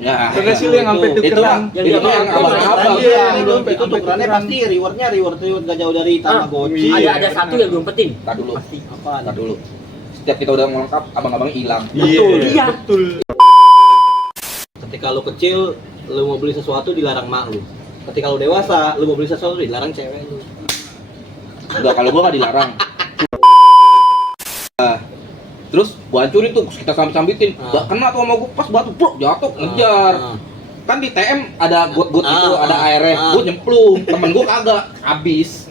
Ya, Enggak sih lu yang sampai tukeran. Itu yang abang-abang. Itu tukerannya pasti reward gak jauh dari Tamagotchi. Ada satu yang diumpetin. Entar dulu. Pasti. Entar dulu. Setiap kita udah melengkap, abang-abangnya hilang. Iya. Betul. Ketika lu kecil, lu mau beli sesuatu dilarang mak lu. Ketika lu dewasa, lu mau beli sesuatu dilarang cewek lu. Enggak, kalau gua nggak dilarang. Terus gua hancurin tuh, kita sambit-sambitin. Enggak kena tuh sama gua, pas batu plok jatuh ngejar. Kan di TM ada got itu, ada airnya. Gua nyemplung, temen gua kagak, habis.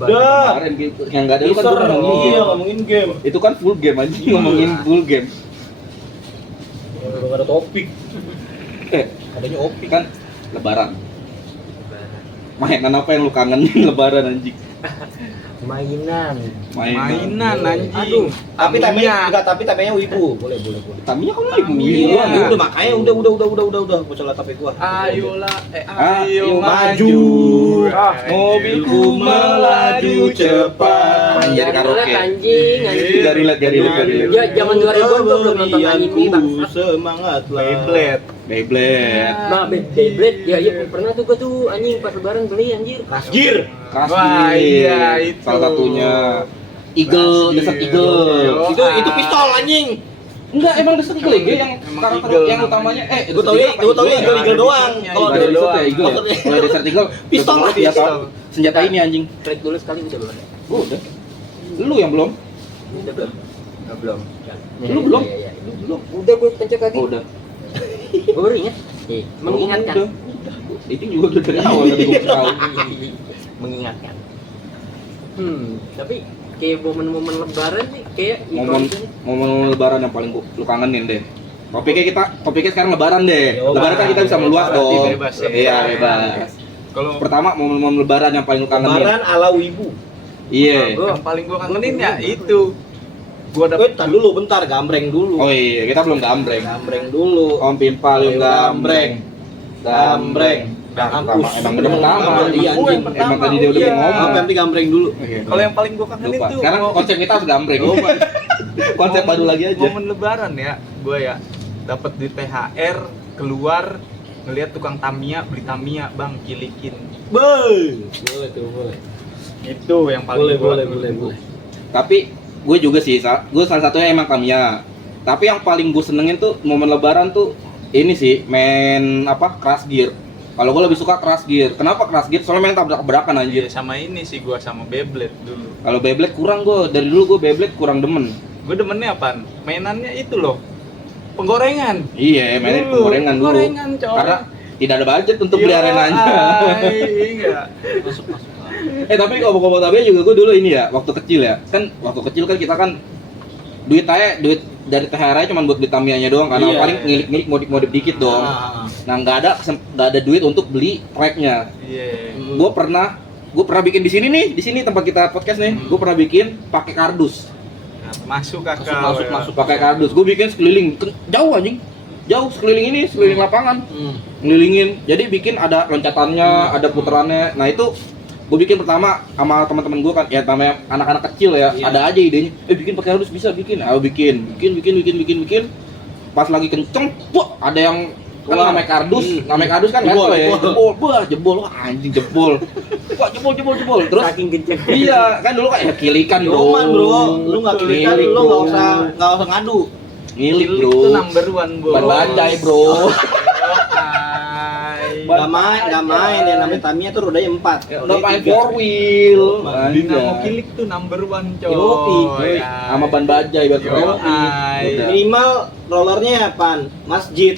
Udah. Kemarin gitu. Yang enggak ada itu kan gua ngomongin game. Itu kan full game aja, ngomongin full game. Udah ada topik. Adanya opik Kan lebaran. Mainan apa yang lu kangenin lebaran anjing? Mainan Mainan. anjing. Aduh. tapi tapenya wibu. Boleh. Tamiya kan lagi Iya, udah makanya udah bocah tapi gua. Ayolah, Ayo maju. Mobilku melaju cepat. Anjir karaoke. Anjing. Garilet. Ya zaman 2000-an gua belum nonton anime bang. Semangat lah. Beyblade. Nah, Beyblade ya pernah tuh gua tuh anjing pas lebaran beli anjir. Gear. Wah, iya, itu. Salah satunya Eagle, Desert Eagle. Itu pistol anjing. Enggak, emang Desert Eagle ya yang karakter yang utamanya Gua tahu ya Eagle doang. Kalau Kalau ada Desert ya Eagle. Kalau Desert Eagle Pistol lah, ya pistol. senjata ini anjing. Klik dulu sekali udah belum? Udah. Lu yang belum? Udah belum? Belum. Lu belum? Iya. Belum. Udah gua pencet lagi. Oh, udah. Gua baru ingat. Mengingatkan. Udah. Itu juga udah dari awal tadi gua tahu. Mengingatkan. Tapi kayak momen-momen lebaran nih kayak Momen lebaran yang paling lu kangenin deh. Topiknya sekarang lebaran deh. Lebaran kan kita bisa meluas dong. Bebas ya. Iya, bebas. Kalau Pertama momen-momen lebaran yang paling lu kangenin. Lebaran ala wibu. Iya. yang paling gua kangenin ya itu. Gua dapet Bentar dulu, bentar, gambreng dulu. Oh iya, kita belum gambreng. Gambreng dulu. Om Pimpal yang gambreng. Emang bener pertama. Iya, Gua anjing. Emang tadi dia udah ngomong. Ganti gambreng dulu. kalau yang paling gua kangenin Lupa. tuh Sekarang konsep kita harus gambreng. Konsep baru lagi aja. momen lebaran ya, gua ya dapat duit THR, keluar ngelihat tukang Tamiya, beli Tamiya, Bang, kilikin. Boleh tuh. Itu yang paling Boleh. Tapi gue juga sih, gue salah satunya emang Tamiya. Tapi yang paling gue senengin tuh momen lebaran tuh ini sih, main Crash Gear. Kalau gue lebih suka Crash Gear. Kenapa Crash Gear? Soalnya main tabrak-tabrakan anjir. Iya, sama ini sih gua sama Beyblade dulu. Kalau Beyblade kurang gue, dari dulu gue Beyblade kurang demen. Gue demennya apaan? Mainannya itu loh, penggorengan. Iya, mainin penggorengan dulu. Penggorengan, coy. Karena tidak ada budget untuk beli arenanya. Iya. Masuk. Tapi ngomong-ngomong Tamiya juga gue dulu ini ya, waktu kecil kita kan duit dari THR aja cuma buat beli Tamiyanya doang, karena paling ngilik modif dikit dong. Nah, nggak ada duit untuk beli tracknya. Iya. Gue pernah bikin di sini tempat kita podcast nih. Gue pernah bikin pakai kardus. Masuk kakak. Masuk pakai kardus. Gue bikin sekeliling jauh anjing. Jauh sekeliling lapangan. Ngelilingin. Jadi bikin ada loncatannya, ada putarannya. Nah, itu gue bikin pertama sama teman-teman gue kan, ya namanya anak-anak kecil ya, ada aja idenya, bikin pakai kardus bisa bikin, bikin. Pas lagi kenceng, ada yang kan namanya kardus kan jebol, ya, jebol, wah anjing jebol, terus saking kenceng. iya kan dulu kan kilikan bro, lu nggak kilikan, lu nggak usah ngadu, ngilik bro, itu number one bro, ban bajai bro. Gak main ya, namanya Tamiya tuh rodanya 4. Udah main 4 wheel. Dinamo Kilik tuh number one coy. Sama ban bajai buat minimal rollernya apaan? Masjid.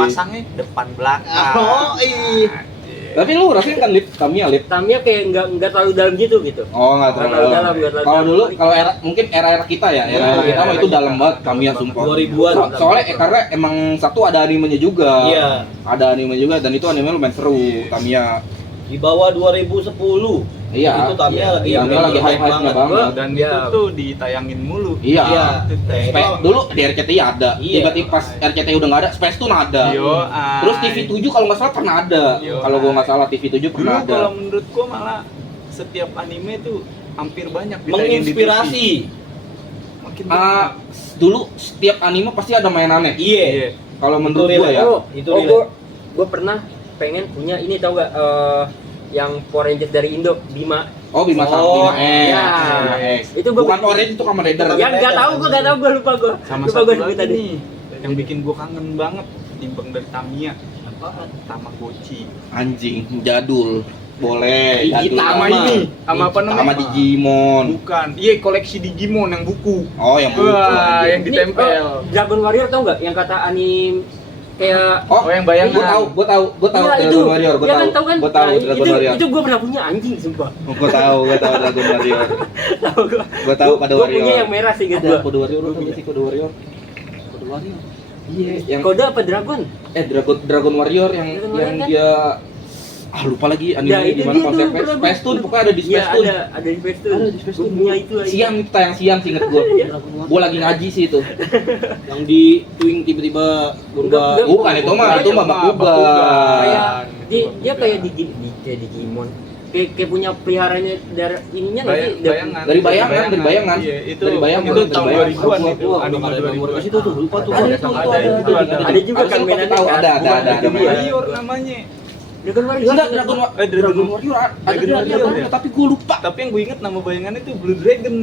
Pasangnya depan belakang. Oh iya. Tapi lu rasain kan Tamiya kayak enggak terlalu dalam gitu. Oh, enggak terlalu dalam. Kalau dulu mungkin era kita ya, era kita mah itu dalam banget Tamiya sumpah. 2000-an. Soalnya karena emang satu ada animenya juga. Iya. Ada anime juga dan itu anime lumayan seru Tamiya. Di bawah 2010. Iya. Itu Tamiya lagi Tamiya lagi hype-hype-nya banget. Dan Iya. itu tuh ditayangin mulu. Iya. Iya. Dulu di RCTI ada, Iya. tiba-tiba pas RCTI udah nggak ada, Space Tune ada. Yo, Terus TV7 kalau nggak salah pernah ada. Yo, Kalau gua nggak salah TV7 dulu pernah ada. kalau menurut gua malah setiap anime tuh hampir banyak ditayangin di Menginspirasi. TV. Makin Dulu setiap anime pasti ada mainannya. Iya. Kalau menurut Itu gua ya. itu relate. Gue pernah pengen punya ini tau gak yang Power Rangers dari Indo, Bima. Oh, Bima Oh, Sakti, iya. Bima X. Itu gua Bukan Orange itu Kamen Rider. Yang nggak tahu gue lupa gue. sama Lupa satu gue lagi sebut tadi. nih yang bikin gua kangen banget timbang dari Tamiya, Apaan? Tamagotchi. Anjing, jadul. Boleh, Gigi jadul. Sama ini, sama apa namanya? Sama Digimon. Bukan, iya koleksi Digimon yang buku. Oh, yang buku. Wah, yang Ini, ditempel. Dragon Warrior tau nggak yang kata anim kayak Oh, yang bayangan. Gua tahu Iya, Dragon Warrior, gua Iya tahu. kan, tahu kan? Gua tahu Nah, Dragon Warrior. Itu gue pernah punya anjing sumpah. Gua tahu Dragon Warrior. Tahu gue. Gua tahu Kode Gue Warrior. punya yang merah sih gitu. Ada Kode Warrior, lu tahu nggak sih Kode Warrior? Kode Warrior. Iya, yang Kode apa Dragon? Dragon Warrior yang Dragon Warrior kan? dia lupa lagi Ya, animenya itu gimana dia konsepnya. tuh, Space Tune pokoknya ada di Iya Space Tune. ada di Space Tune. Ada di Space Gua Tune. punya itu lagi. Siang itu tayang siang sih inget gua. Gua lagi ngaji sih itu. Yang di twing tiba-tiba berubah. Enggak. Bukan itu mah Bakugan. Kayak dia kayak kayak Digimon. Kayak punya peliharanya dari ininya nggak sih? Bayangan. Dari bayangan. Iya, itu Dari bayangan, itu dari tahun bayangan. 2000-an itu. Gua Anime ada nomor 2000-an. ke situ tuh, lupa tuh. Ada itu ada. Ada juga Harusnya kan lu pasti mainannya tahu, kan? ada Dragon mainannya. Warrior namanya. Dragon Warrior. Enggak, ingat gua. Dragon Warrior ada Dragon dia Warrior, ada, ya? tapi gua lupa. Tapi yang gue inget nama bayangannya itu Blue Dragon.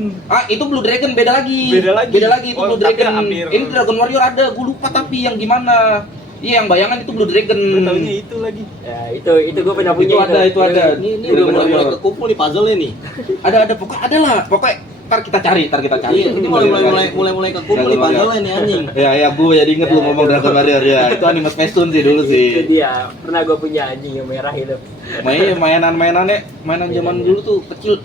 Itu Blue Dragon beda lagi. Beda lagi. Itu Oh, Blue tapi Dragon. hampir- Ini Dragon Warrior ada, gua lupa tapi yang gimana. Iya, yang bayangan itu Blue Dragon. Gue taunya itu lagi. Ya, itu gue pernah punya. Itu ada. Ini Dragon udah mulai Warrior. kekumpul nih puzzle-nya nih. Ada pokoknya ada lah. Pokoknya ntar kita cari. Iya, ini mulai kekumpul nih puzzle-nya nih anjing. Ya, gue jadi inget lu ngomong Dragon Warrior ya. Itu anime Space Tune sih dulu Itu sih. dia. Pernah gue punya anjing yang merah itu. Mainan zaman dulu tuh kecil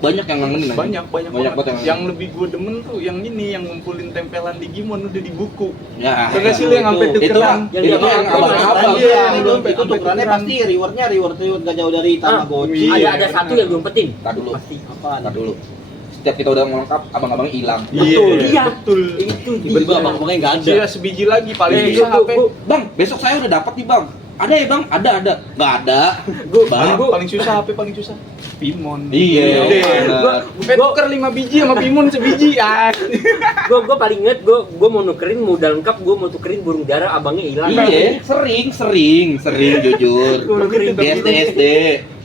banyak yang ngangenin aja. Banyak banget banget. yang Yang lebih gue demen tuh yang ini yang ngumpulin tempelan Digimon udah di buku. ya. Tau gak sih lu yang sampai itu tukeran? yang itu yang abang-abang. Iya, itu sampai tukerannya tukeran. pasti reward gak jauh dari Tamagotchi. Iya, Ada satu yang belum penting. Tar dulu. Pasti. Apaan? Tar dulu. Setiap kita udah ngelengkap, abang-abangnya hilang. Betul, iya. Betul. Itu Tiba-tiba abang-abangnya nggak ada. Iya, sebiji lagi paling Eh, bisa gua- HP. gua- Bang, besok saya udah dapat nih, Bang. Ada ya, Bang? Ada. Nggak ada. Bang. Paling susah HP paling susah. Pimon. Iya, bener. Gue tuker 5 biji sama Pimon sebiji. Ah. Gue paling inget gue mau nukerin modal lengkap, gue mau tukerin burung dara, abangnya hilang. Iya, sering jujur. Gua gitu, Di SD.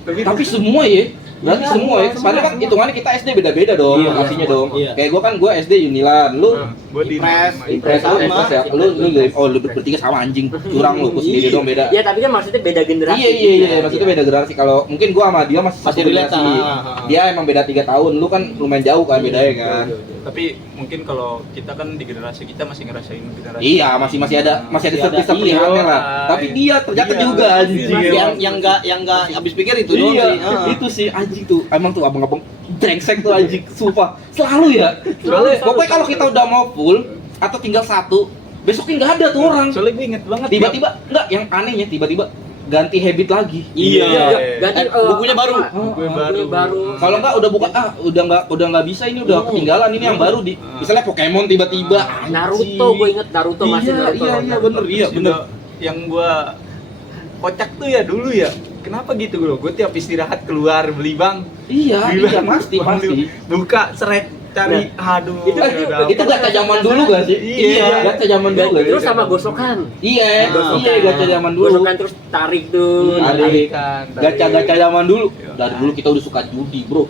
Tapi semua ya. Berarti Iya, semua ya. Padahal kan hitungannya kita SD beda-beda dong, Iya, lokasinya dong. iya. Kayak gua SD Unilan, lu Gue di Impres sama. ya. Lu bertiga sama anjing. Curang lu, gua sendiri dong beda. Ya tapi kan maksudnya beda generasi. Iya, maksudnya beda generasi. Kalau mungkin gua sama dia masih satu relate, generasi. Dia emang beda 3 tahun, lu kan lumayan jauh kan bedanya kan. Tapi mungkin kalau kita kan di generasi kita masih ngerasain generasi. Iya, masih ada setiap pilihannya lah. Tapi dia ternyata Iya. juga anjing. Yang nggak habis pikir itu doang Iya, sih. itu sih anjing tuh. Emang tuh abang-abang brengsek tuh anjing, sumpah. Selalu ya. Pokoknya kalau kita udah mau full atau tinggal satu, besoknya nggak ada tuh orang. Soalnya gue inget banget. Tiba-tiba enggak, yang anehnya tiba-tiba ganti habit lagi. Iya. Ganti Bukunya baru. Bukunya baru. Kalau enggak udah buka udah nggak bisa, ini udah ketinggalan, ini yang baru di misalnya Pokemon tiba-tiba Naruto, gue inget Naruto masih Naruto. Iya bener. Yang gue kocak tuh ya dulu ya. Kenapa gitu bro? Gue tiap istirahat keluar beli bang. Iya, pasti. Buka seret cari. Aduh. Itu gacha zaman dulu gak sih? Iya. Gacha zaman dulu. Terus sama gosokan. Iya, Gosokan. gacha zaman dulu. Gosokan terus tarik tuh. Tarik. kan. Gacha zaman dulu. Iya. Dari dulu kita udah suka judi, Bro.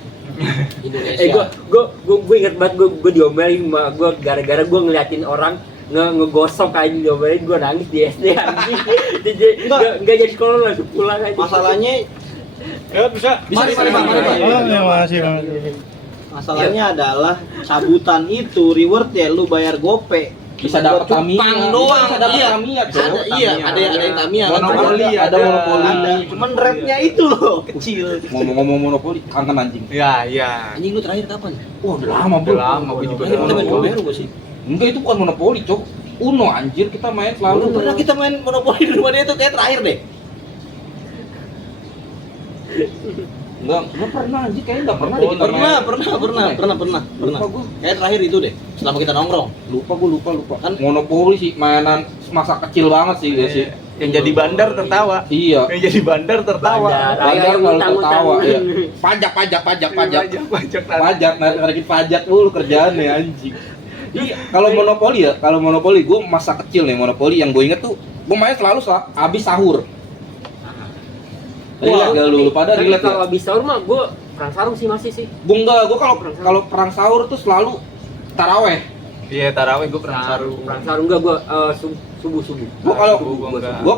Indonesia. Gue inget banget gue diomelin sama gue gara-gara gue ngeliatin orang ngegosok aja diomelin, gue nangis di SD anjing. Nggak jadi sekolah langsung pulang aja. Masalahnya Ya bisa. Masalahnya adalah cabutan itu reward ya lu bayar gope. Bisa dapat Tamiya. Cupang doang. Bisa dapat Iya. Tamiya, Cok. Iya, ada yang Tamiya. Monopoli, ada monopoli. Ada. Cuman rapnya itu loh kecil. Ngomong-ngomong monopoli, kangen anjing. Ya, ya. Anjing lu terakhir kapan? Wah, udah lama, Bro. Udah lama, gue juga Terakhir kita main udah lama. baru gua sih. Enggak, itu bukan monopoli, Cok. Uno anjir, kita main selalu. Pernah kita main monopoli di rumah dia tuh kayak terakhir deh. Enggak pernah anjing, kayaknya enggak pernah deh kita Pernah. main. Lupa gua. Kayak terakhir itu deh, selama kita nongkrong. Lupa. Kan monopoli sih, mainan masa kecil banget sih gua sih. Yang jadi bandar tertawa. Iya. Yang jadi bandar tertawa. Bandar Ayo, kalau utang-utang. tertawa ya. Pajak, narikin pajak mulu kerjaannya anjing. Iya, kalau monopoli gue masa kecil nih monopoli yang gue inget tuh gue main selalu abis sahur. Relate gak lu pada relate Kalau gak? habis sahur mah gue perang sarung sih masih sih. Gue enggak, gue kalau perang sahur tuh selalu taraweh. Iya, tarawih gue pernah sarung. Perang sarung enggak gue subuh. Gue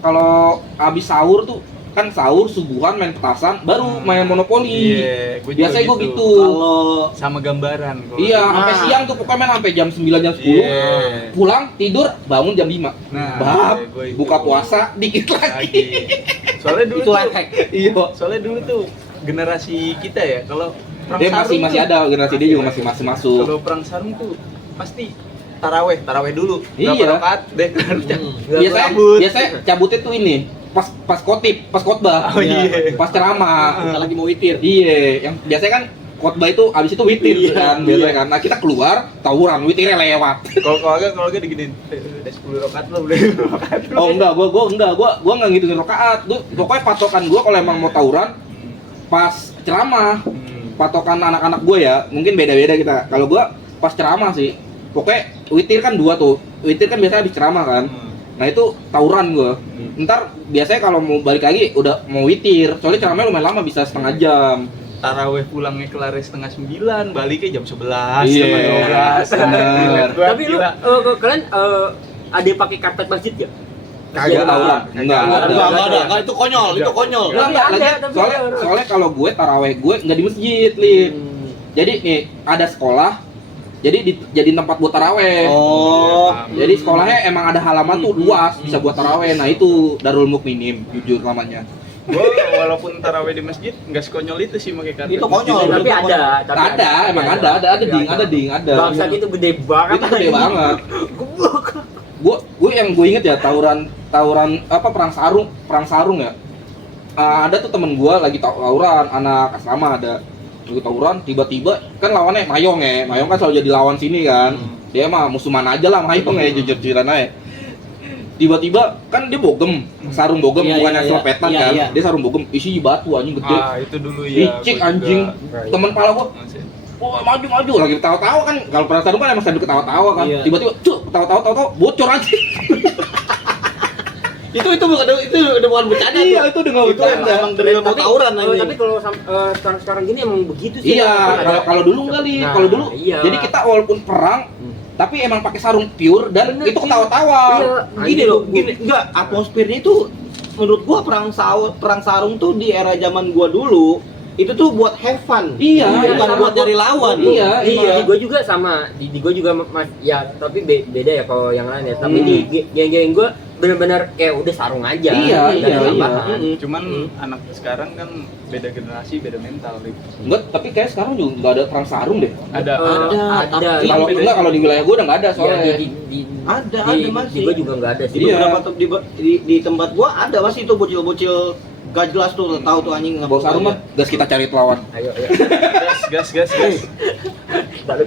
kalau abis sahur tuh kan sahur subuhan main petasan baru main monopoli. Iya, gua juga Biasanya gue gitu. Kalau sama gambaran. Gua. Iya, sampai siang tuh pokoknya main sampai jam 9 jam 10. Iya. Pulang tidur bangun jam 5. Nah, Bab, iya, gua itu. buka puasa dikit lagi. Lagi. Soalnya dulu itu tuh, life hack. Iya. soalnya dulu tuh generasi kita ya kalau perang Dia sarung masih tuh- ada generasi dia juga masih masuk. Kalau perang sarung tuh pasti taraweh dulu. Iya. Berapa rakaat deh. Biasanya cabutnya tuh ini pas khotbah. Oh iya. Pas ceramah. Kita lagi mau witir. Iya, yang biasanya kan khotbah itu abis itu witir Iya, kan biasanya kan. Nah, kita keluar tawuran witirnya lewat. Kalau agak diginiin, udah 10 rakaat lo, udah 10 rakaat lo. Oh enggak, gua enggak ngitungin rakaat. Pokoknya patokan gua kalau emang mau tawuran pas ceramah. Patokan anak-anak gua ya, mungkin beda-beda kita. Kalau gua pas ceramah sih. Pokoknya witir kan 2 tuh. Witir kan biasanya habis ceramah kan. Nah, itu tawuran gua. Ntar biasanya kalau mau balik lagi udah mau witir. Soalnya ceramahnya lumayan lama bisa setengah jam. Taraweh pulangnya kelar setengah 9, baliknya jam 11, Iya, setengah 12. bener. Tapi lu kalian ada yang pakai karpet masjid ya? Kagak tawuran. Enggak Enggak, itu konyol. Enggak, Ada, lagi tapi soalnya kalau gue taraweh gue nggak di masjid, Lip. Jadi nih ada sekolah, jadi jadi tempat buat taraweh. Oh. Jadi sekolahnya emang ada halaman tuh luas bisa buat taraweh. Nah itu Darul Mukminin, jujur namanya. Gue walaupun taraweh di masjid nggak sekonyol itu sih pakai karpet. Itu konyol. Tapi ada. Emang ada ding. Bangsa itu gede banget. Itu gede banget. Gue yang gue inget ya tawuran apa perang sarung ya. Ada tuh temen gue lagi tawuran anak asrama ada lagi tawuran tiba-tiba kan lawannya Mayong kan selalu jadi lawan sini kan. Dia mah musuhan aja lah Mayong ya jujur-jujuran aja. Tiba-tiba kan dia bogem, sarung bogem Iya, bukan iya, yang iya. selepetan Iya, kan. iya. Dia sarung bogem isi batu anjing gede. Itu dulu ya. Licik gua anjing. juga. Temen pala gua wah maju lagi ketawa-tawa kan. Kalau perang sarung kan emang sambil ketawa-tawa kan. Iya. Tiba-tiba ketawa-tawa bocor aja. Itu udah bukan bercanda Iya, tuh. itu udah nggak Itu bercanda. emang dari mau tawuran anjing. Tapi kalau sekarang gini emang begitu sih. Iya, Ada. kalau dulu enggak nih. Nah, Kalau dulu iya. jadi kita walaupun perang tapi emang pakai sarung pure dan Bener itu sih. ketawa-tawa. Iya. Gini loh, enggak atmosfernya itu menurut gua perang sarung tuh di era zaman gua dulu itu tuh buat have fun. Iya, bukan sama buat nyari lawan. Iya, iya. Di gue juga sama, di gue juga ya tapi beda ya kalau yang lain ya. Tapi di geng-geng gue benar-benar udah sarung aja. Iya, Nggak ada iya, tambahan. iya. Cuman anak sekarang kan beda generasi, beda mental. Lip. Enggak, tapi kayak sekarang juga enggak ada perang sarung deh. Ada. Ada. Kalau enggak kalau di wilayah gua udah enggak ada Iya, soalnya. Ada Di masih. gue juga nggak ada sih. Di Iya. beberapa di tempat gua ada masih itu bocil-bocil gak jelas tuh, tahu tuh anjing Bawa sarung mah gas kita cari lawan. Ayo. Gas. Baru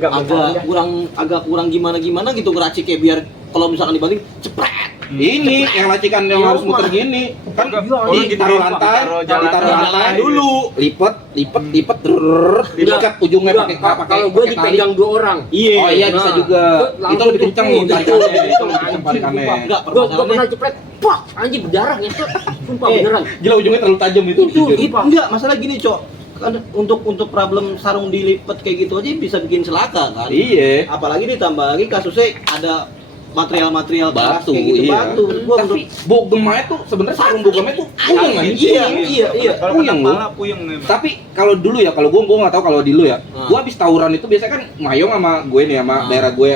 agak kurang gimana gitu geraciknya biar kalau misalkan dibanding cepret. Ini yang lacikan yang harus muter gini. Kan ditaruh lantai, ditaruh lantai dulu. Lipet diikat ujungnya pakai Kalau gue pakai tali. dipegang 2 orang. Iya. Oh iya bisa Nah, juga. langsung Itu lebih kencang tuh, tarikannya. itu Itu lebih kencang tarikannya. Enggak, Gue pernah cepret, pak, anjing berdarah nyet. Sumpah beneran. Gila ujungnya terlalu tajam itu. jujur. Enggak, masalah gini, Cok. Kan untuk problem sarung dilipet kayak gitu aja bisa bikin celaka kan. Iya. Apalagi ditambah lagi kasusnya ada material keras Batu, kayak gitu, iya. batu. Gua Tapi bogemnya tuh sebenarnya sarung bogemnya tuh puyeng anjing. Iya. Kalau kena Puyeng lu. kepala puyeng memang. Tapi kalau dulu ya, kalau gua nggak tahu kalau di lu ya. Hmm. Gua habis tawuran itu biasanya kan Mayong sama gue nih sama daerah gue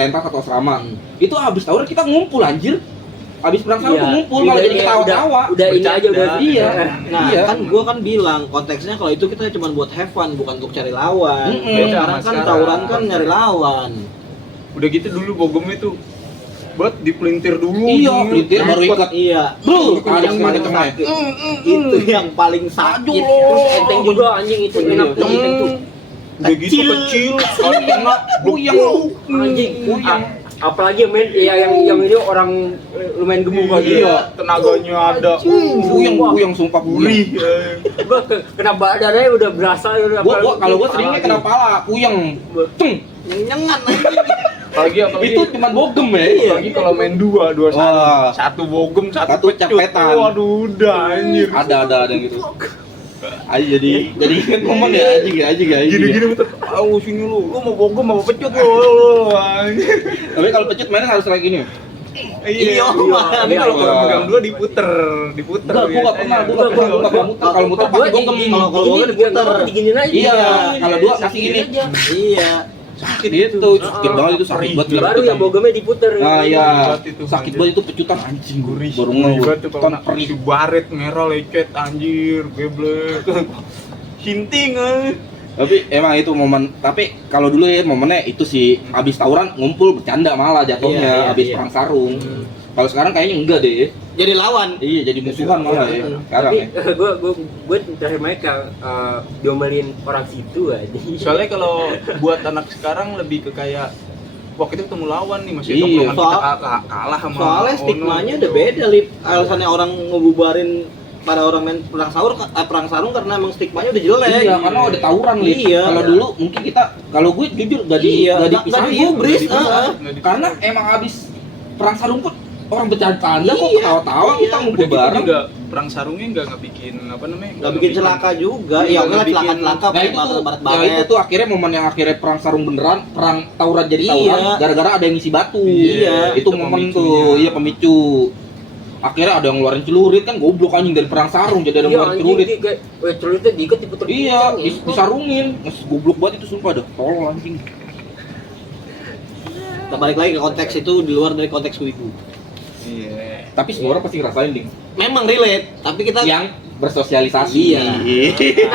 Lentas atau Asrama. Itu habis tawuran kita ngumpul anjir. Habis perang sarung tuh ngumpul malah jadi ketawa-tawa. Udah ini aja udah. Iya. Nah, Iya. kan gua kan bilang konteksnya kalau itu kita cuma buat have fun, bukan untuk cari lawan. Mm-mm. Sekarang kan Sekarang. tawuran kan nyari lawan. Udah gitu dulu bogem itu buat dipelintir dulu. Iya, pelintir baru ikat. Iya. Bro, ada Yang yang paling tengah. sakit. Itu yang paling sakit. Terus enteng juga anjing itu enak tuh enteng tuh. Udah gitu kecil, sekali kena Puyeng. Anjing. Puyeng. Apalagi men ya yang ini orang lumayan gemuk lagi. Iya, tenaganya ada. Puyeng sumpah Gurih. puyeng. Gua kena badannya udah berasa udah Kalau gua seringnya kena pala, puyeng. Ceng. Nyengan. Apalagi Itu cuma bogem ya. apalagi kalau main dua Wah. sama. Satu bogem, satu Satu pecut. capetan. Waduh, udah anjir. Ada yang gitu. Ayo jadi ingat momen ya anjing. Gini-gini betul. Aduh, sini lu mau bogem mau pecut lu. Anjir. Tapi kalau pecut mainnya harus kayak gini. Iya, tapi kalau pegang dua diputer. Enggak, gua enggak pernah muter. Kalau muter pasti bogem. Kalau gua diputer. diginin aja. Iya, kalau dua pasti gini. Iya. Sakit itu, sakit banget itu sakit banget. Baru yang bogemnya diputer. Nah, iya. Sakit itu, Sakit banget itu pecutan anjing Gurih. baru Gurih ngel. banget tuh kalau Kan kena perih. si baret merah lecet anjir, geblek. Hinting Tapi emang itu momen, tapi kalau dulu ya momennya itu sih abis tawuran ngumpul bercanda malah jatuhnya Iya, abis iya. perang sarung. Kalau sekarang kayaknya enggak deh. Jadi lawan. Iya, jadi musuhan malah ya. Sekarang Tapi ya. gue terakhir mereka diomelin orang situ aja. Soalnya kalau buat anak sekarang lebih ke kayak wah kita ketemu lawan nih masih Iya. tongkrongan kita Soal- kalah sama Soalnya Ono. stigmanya udah beda, Lip. Alasannya orang ngebubarin pada orang main perang sarung karena emang stigmanya udah jelek. Iya, karena udah tawuran Lip. Iya. Kalau dulu mungkin kita, kalau gue jujur gak Iya, nggak dipisahin. digubris, Nggak dipisah, ah. nggak dipisah. Karena emang abis perang sarung pun orang bercanda kok Iya, ketawa-tawa iya. kita ngumpul Udah gitu bareng. juga perang sarungnya nggak bikin apa namanya? Nggak bikin celaka juga. Iya, Iya, nggak enggak bikin- celaka-celaka Nah itu tuh, baret ya itu tuh akhirnya momen yang akhirnya perang sarung beneran, perang tawuran jadi Iya. tawuran, gara-gara ada yang ngisi batu. Iya, itu itu momen pemicunya. tuh, iya pemicu. Akhirnya ada yang ngeluarin celurit kan goblok anjing dari perang sarung jadi ada yang Iya ngeluarin anjing celurit. kayak celuritnya diikat diputer. Iya, disarungin, goblok banget itu sumpah dah, tolol anjing. Kita balik lagi ke konteks itu di luar dari konteks wibu. Iya. Tapi semua orang pasti ngerasain ding. Memang relate, tapi kita Yang bersosialisasi. Iya.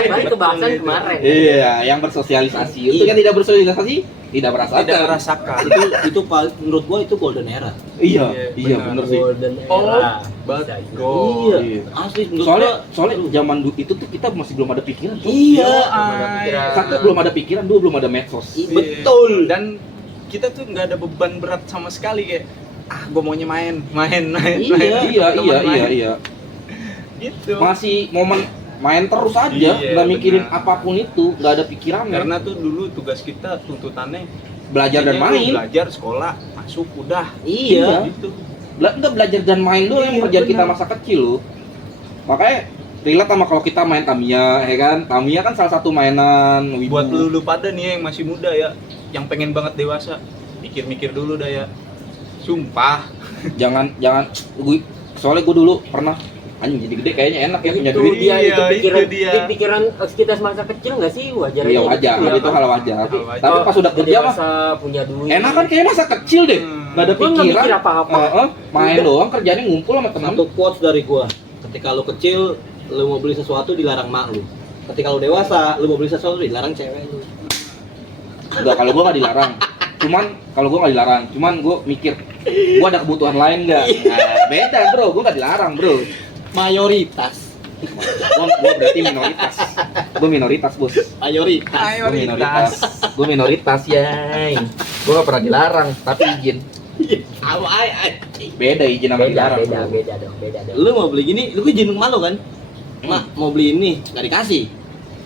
Balik ke bahasan kemarin. Iya, yang bersosialisasi. Untuk Iya. yang tidak bersosialisasi tidak merasakan. Tidak merasakan. itu menurut gua itu golden era. Iya, Iya, iya benar. bener sih. Golden Oh, era. but Bisa gitu. go. Iya. Iya. Asli menurut Soalnya gua, zaman dulu itu tuh kita masih belum ada pikiran. Cok. iya. Satu belum ada pikiran, dua belum ada medsos. Betul. Dan kita tuh nggak ada beban berat sama sekali kayak gue maunya main. Iya. Gitu. Masih momen main terus aja, Iya, nggak mikirin benar. apapun itu, nggak ada pikiran. Karena tuh dulu tugas kita tuntutannya belajar dan intinya lu main. belajar, sekolah, masuk, udah. Iya. Gitu. Enggak belajar dan main doang yang Iya, kerjaan kita benar. masa kecil loh. Makanya relate sama kalau kita main Tamiya, ya kan? Tamiya kan salah satu mainan wibu. Buat lu pada nih yang masih muda ya, yang pengen banget dewasa, mikir-mikir dulu dah ya. Sumpah. jangan gue soalnya gue dulu pernah anjing jadi gede kayaknya enak ya punya Itu duit. dia Iya, itu pikiran itu dia. di pikiran kita semasa kecil nggak sih wajar Iya aja wajar, gitu, ya itu kan? hal wajar. Hal wajar. Tapi pas udah kerja mah dewasa, punya duit. enak kan kayak masa kecil deh. Nggak ada Gua nggak pikiran. mikir apa-apa. Main doang kerjanya ngumpul sama teman. Satu quotes dari gua. Ketika lu kecil, lu mau beli sesuatu dilarang mak lu. Ketika lu dewasa, lu mau beli sesuatu dilarang cewek lu. Enggak, kalau gua nggak dilarang. Kalau gua nggak dilarang, cuman gua mikir gua ada kebutuhan lain nggak? Nah, beda bro, gua nggak dilarang bro. Mayoritas. Gua berarti minoritas. Gua minoritas bos. Mayoritas. Gua minoritas ya. Gua nggak pernah dilarang, tapi izin. Sama ay. Beda izin sama beda dilarang. beda beda dong. Lu mau beli gini, lu izin ke malu kan? Mak, mau beli ini, nggak dikasih.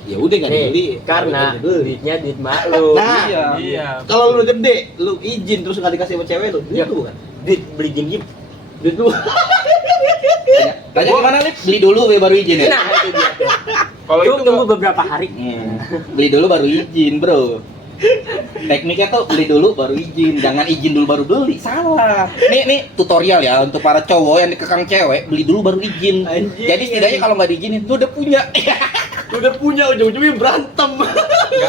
Ya udah nggak Nih, dibeli. karena Nggak dibeli. duitnya duit mak lu. Nah, Iya. Iya. kalau lu gede, lu izin terus nggak dikasih sama cewek lu, Iya. itu kan? Duit beli gym. Duit lu. Tanya gimana Lip? Beli dulu baru izin ya? Nah, itu dia tuh. Kalau itu Tunggu beberapa hari. Beli dulu baru izin bro. Tekniknya tuh beli dulu baru izin, jangan izin dulu baru beli, salah. Nih tutorial ya untuk para cowok yang dikekang cewek, beli dulu baru izin. Anjing. Jadi setidaknya kalau nggak diizinin, lu udah punya. Udah punya ujung-ujungnya berantem.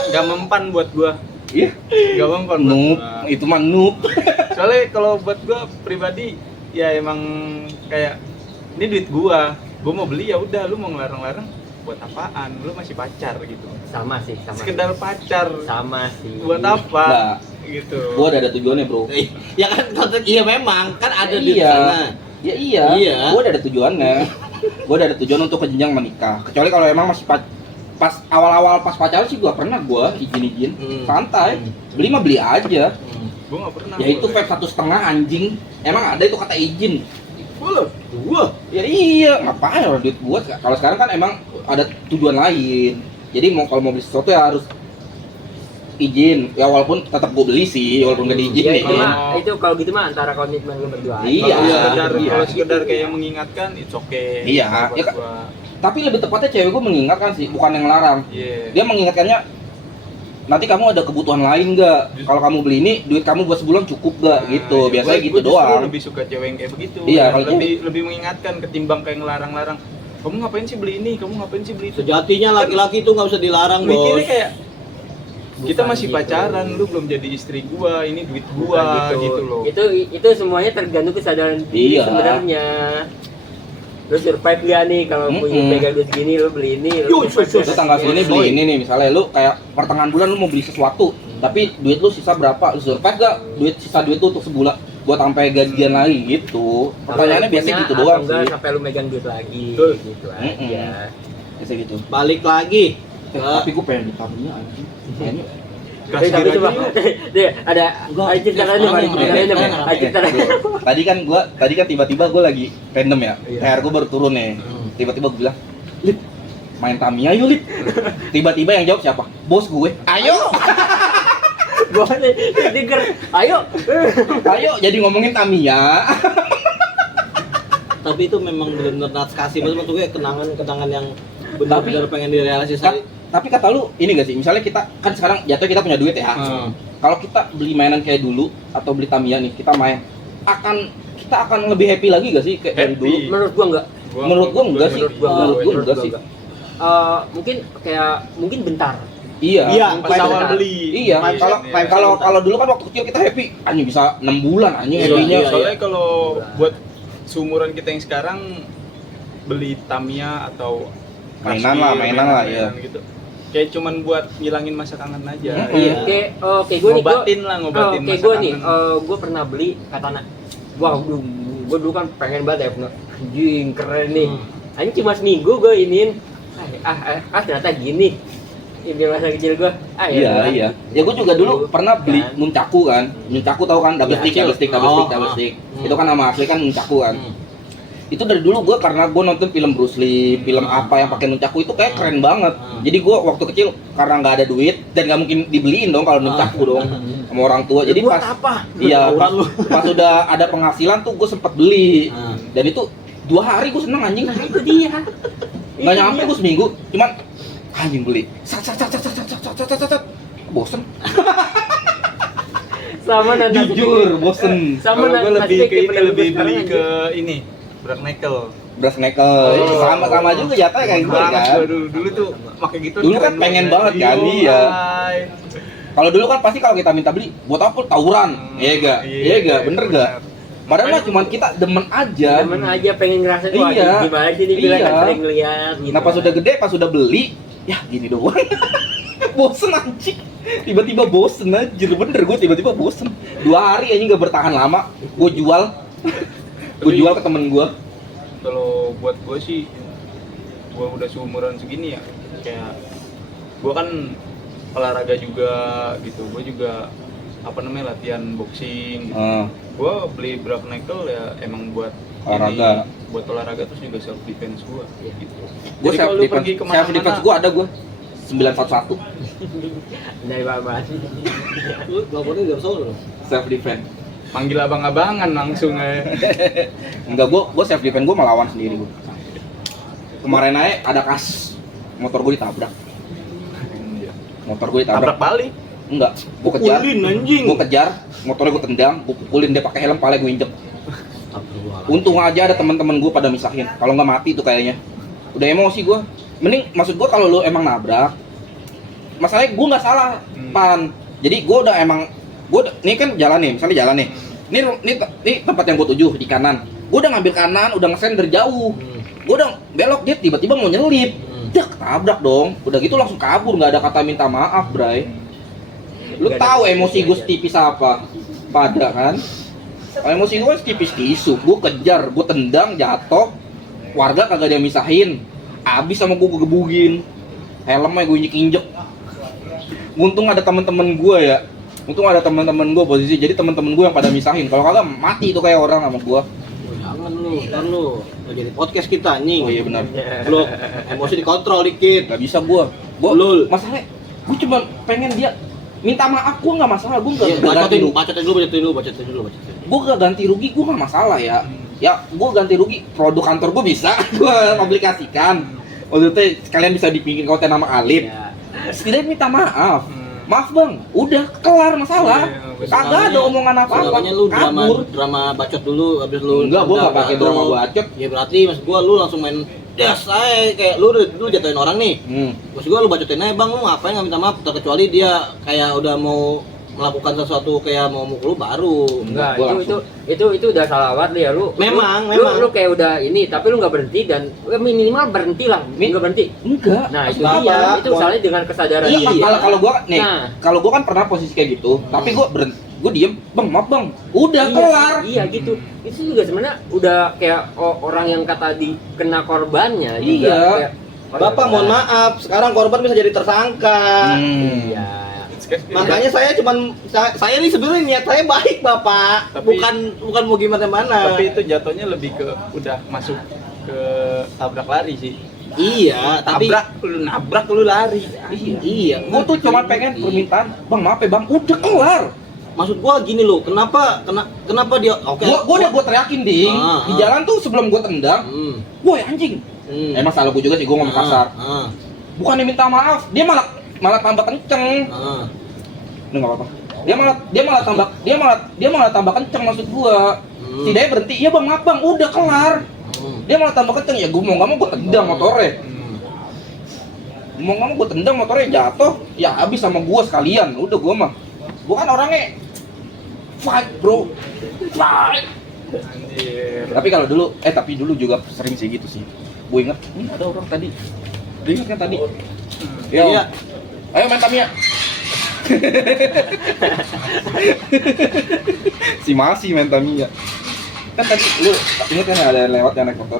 nggak mempan buat gua. Iya. Nggak mempan buat Noob, gua. itu mah noob. Soalnya kalau buat gua pribadi ya emang kayak ini duit gua mau beli ya udah, lu mau ngelarang-larang buat apaan? Lu masih pacar gitu. Sama sih, sama. Sekedar pacar. Sama sih. Buat apa? Nah, gitu. Gua udah ada tujuannya, Bro. Ya kan konten iya memang kan ada di Iya. sana. Ya iya. Iya. Gua udah ada tujuannya. Gua udah ada tujuan untuk jenjang menikah. Kecuali kalau emang masih pas awal-awal pas pacaran sih gua pernah gua izin-izin santai. Beli mah beli aja. Gua nggak pernah. Ya itu vape 1,5 anjing. Emang ada itu kata izin. Gua Ya iya, ngapain orang duit gua? Kalau sekarang kan emang ada tujuan lain. Jadi kalau mau beli sesuatu ya harus izin. Ya walaupun tetap gua beli sih, walaupun nggak diizin Ya, nih. itu mah, itu kalau gitu mah antara komitmen lu berdua. Iya. Kalau sekedar kayak mengingatkan, it's okay. Iya, Buat ya kan. gua. Tapi lebih tepatnya cewek gua mengingatkan sih, bukan yang ngelarang. Iya. Dia mengingatkannya, nanti kamu ada kebutuhan lain nggak? Kalau kamu beli ini, duit kamu buat sebulan cukup nggak? Gitu, Iya, biasanya gua gitu justru doang. lebih suka cewek yang kayak begitu. Iya, kalau lebih mengingatkan ketimbang kayak ngelarang-larang. Kamu ngapain sih beli ini? Kamu ngapain sih beli itu? sejatinya laki-laki itu nggak usah dilarang, Bos. Mikirnya kayak kita Bukan masih gitu. pacaran, lu belum jadi istri gua, ini duit Bukan gua gitu loh. Itu semuanya tergantung kesadaran diri Iya. sebenarnya. Lu survive dia nih kalau punya pegang duit segini lu beli ini. Lu tanggal segini beli ini nih, misalnya lu kayak pertengahan bulan lu mau beli sesuatu, tapi duit lu sisa berapa? Lu survive gak? Sisa duit lu untuk sebulan buat sampai gajian lagi gitu. Pertanyaannya biasanya gitu doang sih. Sampai lu megang duit lagi Betul. gitu aja. Biasa gitu. Balik lagi. Tapi gue pengen ditanya anjing. Kayaknya Kasih Tapi aja coba, yuk. dia ada ceritakan nih, Sekarang ceritakan nih, nih, ceritakan. tadi kan tiba-tiba gue lagi random ya. THR gue baru turun nih. Tiba-tiba gue bilang, "Lip, main Tamiya yuk, Lip." Tiba-tiba yang jawab siapa? Bos gue. Ayo, Gua nih denger, ayo. ayo jadi ngomongin Tamiya. Tapi itu memang benar-benar natskasi, maksud gue kenangan-kenangan yang benar-benar pengen direalisasi. Tapi kata lu ini gak sih? Misalnya kita kan sekarang jatuh kita punya duit ya. Kalau kita beli mainan kayak dulu atau beli Tamiya nih, kita main kita akan lebih happy lagi gak sih kayak dari Happy. dulu? Menurut gua enggak. Menurut gua enggak sih. Menurut gua enggak sih. Mungkin mungkin bentar. Iya. Iya, Pas awal beli. Iya, Mindset, kalau dulu kan waktu kecil kita happy, anjing bisa 6 bulan anjing Iya, happy-nya. iya. Soalnya kalau buat seumuran kita yang sekarang beli Tamiya atau Mainan Kaspi, lah, mainan lah, iya. gitu. Kayak cuman buat ngilangin masa kangen aja. Iya. Kayak gua nih, Ngobatin lah, ngobatin kayak masa gua nih, kangen. gua pernah beli katana. Wah, gua dulu kan pengen banget ya, punya. Anjing keren nih. Anjing cuma seminggu gua iniin. Ternyata gini. Ini masa kecil gua. Iya, iya. Ya gua juga dulu pernah beli Kan. nunchaku kan. Nunchaku tahu kan double stick, double stick, double stick, double stick. Itu kan nama asli kan nunchaku kan. Itu dari dulu gue karena gue nonton film Bruce Lee, film apa yang pakai nunchaku itu kayak keren banget. Jadi gue waktu kecil karena nggak ada duit dan nggak mungkin dibeliin dong kalau nunchaku dong sama orang tua. Jadi Buat pas apa? iya Tawuran lu. pas udah ada penghasilan tuh gue sempet beli. Dan itu 2 hari gue seneng anjing. Nah, itu dia. Nggak nyampe gue seminggu, cuman anjing beli. Sat. Bosen. Sama nanti Jujur bosen. sama Kalau gue nanti lebih ke ini, kayak lebih sekarang beli aja. ke ini, Black Nickel. Brass knuckle. Sama juga jatuhnya kayak gue Banget kan. gua dulu tuh pakai gitu. Dulu kan keren pengen banget. banget kan, iya. Ay. Kalau dulu kan pasti kalau kita minta beli buat apa tawuran, iya gak? Iya gak? Bener gak? Padahal mah cuman kita demen aja. Temen aja pengen ngerasain wah Iya. gimana sih ini bilang Iya. kan sering lihat gitu. Nah pas udah gede, pas udah beli, ya gini doang. Bosen anjing. Tiba-tiba bosen anjir, bener gue tiba-tiba bosen. 2 hari anjing gak bertahan lama, gue jual. Gue jual ke temen gue. Kalau buat gue sih, gue udah seumuran segini ya, kayak gue kan olahraga juga gitu, gue juga apa namanya latihan boxing gitu. Gue beli Black Knuckle ya emang buat Olahraga. ini, buat olahraga terus juga self defense gue gitu. Gue Jadi self kalau lu defense, pergi kemana-mana, self defense gue ada gue 911 Dari bapak. Lu laporin dari Solo. self defense. manggil abang-abangan langsung aja. Enggak, gue self defense gue melawan sendiri gue. Kemarin aja ada kasus motor gue ditabrak. Motor gue ditabrak. Tabrak balik. Enggak, gue kejar. Pukulin, anjing. Gue kejar, motornya gue tendang, gue pukulin dia pakai helm, pala gue injek. Astagfirullahaladzim. Untung aja ada teman-teman gue pada misahin. Kalau nggak mati tuh kayaknya. Udah emosi gue. Mending maksud gue kalau lu emang nabrak, masalahnya gue nggak salah, Pan. Jadi gue udah emang ini kan jalan nih, misalnya jalan nih. Ini tempat yang gue tuju di kanan. Gue udah ngambil kanan, udah ngesen dari jauh. Gue udah belok, dia tiba-tiba mau nyelip. Dia ketabrak dong. Udah gitu langsung kabur, nggak ada kata minta maaf, Bray. Lu tahu emosi gue setipis apa? Pada kan? Emosi gue setipis tisu. Gue kejar, gue tendang, jatuh. Warga kagak ada yang misahin. Abis sama gue gebugin. Helmnya gue injek-injek. Untung ada teman-teman gue ya. Untung ada teman-teman gue posisi. Jadi teman-teman gue yang pada misahin. Kalau kagak mati itu kayak orang sama gue. Jangan lu, ntar lu nggak jadi podcast kita anjing. Oh iya benar. Lu emosi dikontrol dikit. Gak bisa gue. Lul. Masalahnya gue cuma pengen dia minta maaf. Gue nggak masalah. Gue nggak Iya, ganti rugi. bacotin dulu. Gue gak ganti rugi. Gue nggak masalah ya. Ya gue ganti rugi. Produk kantor gue bisa. Gue aplikasikan. Maksudnya sekalian bisa dibikin konten nama Alip. Ya. Setidaknya minta maaf. Maaf bang, udah kelar masalah. Kagak ada omongan apa-apa. Makanya lu Kabur. drama bacot dulu habis lu. Enggak, gua nggak pakai berantem. drama bacot. Ya berarti maksud gua lu langsung main das aja kayak lu jatuhin orang nih. Maksud gua lu bacotin aja, "Bang, lu ngapain nggak minta maaf?" Terkecuali dia kayak udah mau melakukan sesuatu kayak mau mukul lu baru. Enggak, Gua itu udah salah banget ya lu. Memang. Lu kayak udah ini, tapi lu nggak berhenti dan minimal berhenti lah, nggak berhenti. Enggak. Nah, itu Apa? dia, itu salahnya dengan kesadaran Iya, dia. kalau gua nih, Nah. kalau gua kan pernah posisi kayak gitu, tapi gua berhenti, gua diem, bang, maaf bang, udah kelar. Iya gitu. Itu juga sebenarnya udah kayak orang yang kata kena korbannya juga. Iya. Kayak, Bapak mohon maaf, sekarang korban bisa jadi tersangka. Iya. Makanya saya nih sebenarnya niat saya baik, Bapak. Tapi- bukan mau gimana. Tapi itu jatuhnya lebih ke udah masuk ke tabrak lari sih. Iya, tapi Nabrak lu lari. iya. Gua tuh cuma pengen permintaan, bang, maaf ya bang, udah kelar. Maksud gua gini loh, kenapa dia oke. Gua teriakin ding, di jalan tuh sebelum gua tendang, woi anjing. Emang salah gua juga sih, gua ngomong kasar. Bukannya minta maaf, dia malah tambah kenceng. Ini nggak apa-apa. Dia malah tambah kenceng maksud gua. Setidaknya berhenti, iya bang maaf bang, udah kelar. Dia malah tambah kenceng, ya gua mau nggak mau gua tendang motornya. Mau nggak mau gua tendang motornya jatuh, ya habis sama gua sekalian. Udah gua mah, gua kan orangnya fight bro, fight. Anjir. Tapi dulu juga sering sih gitu sih. Gua inget, ada orang tadi. Lu inget kan tadi? Yo. Iya. Ayo main Tamiya. Si masih main Tamiya. Kan tadi lu inget kan ada yang lewat yang naik motor.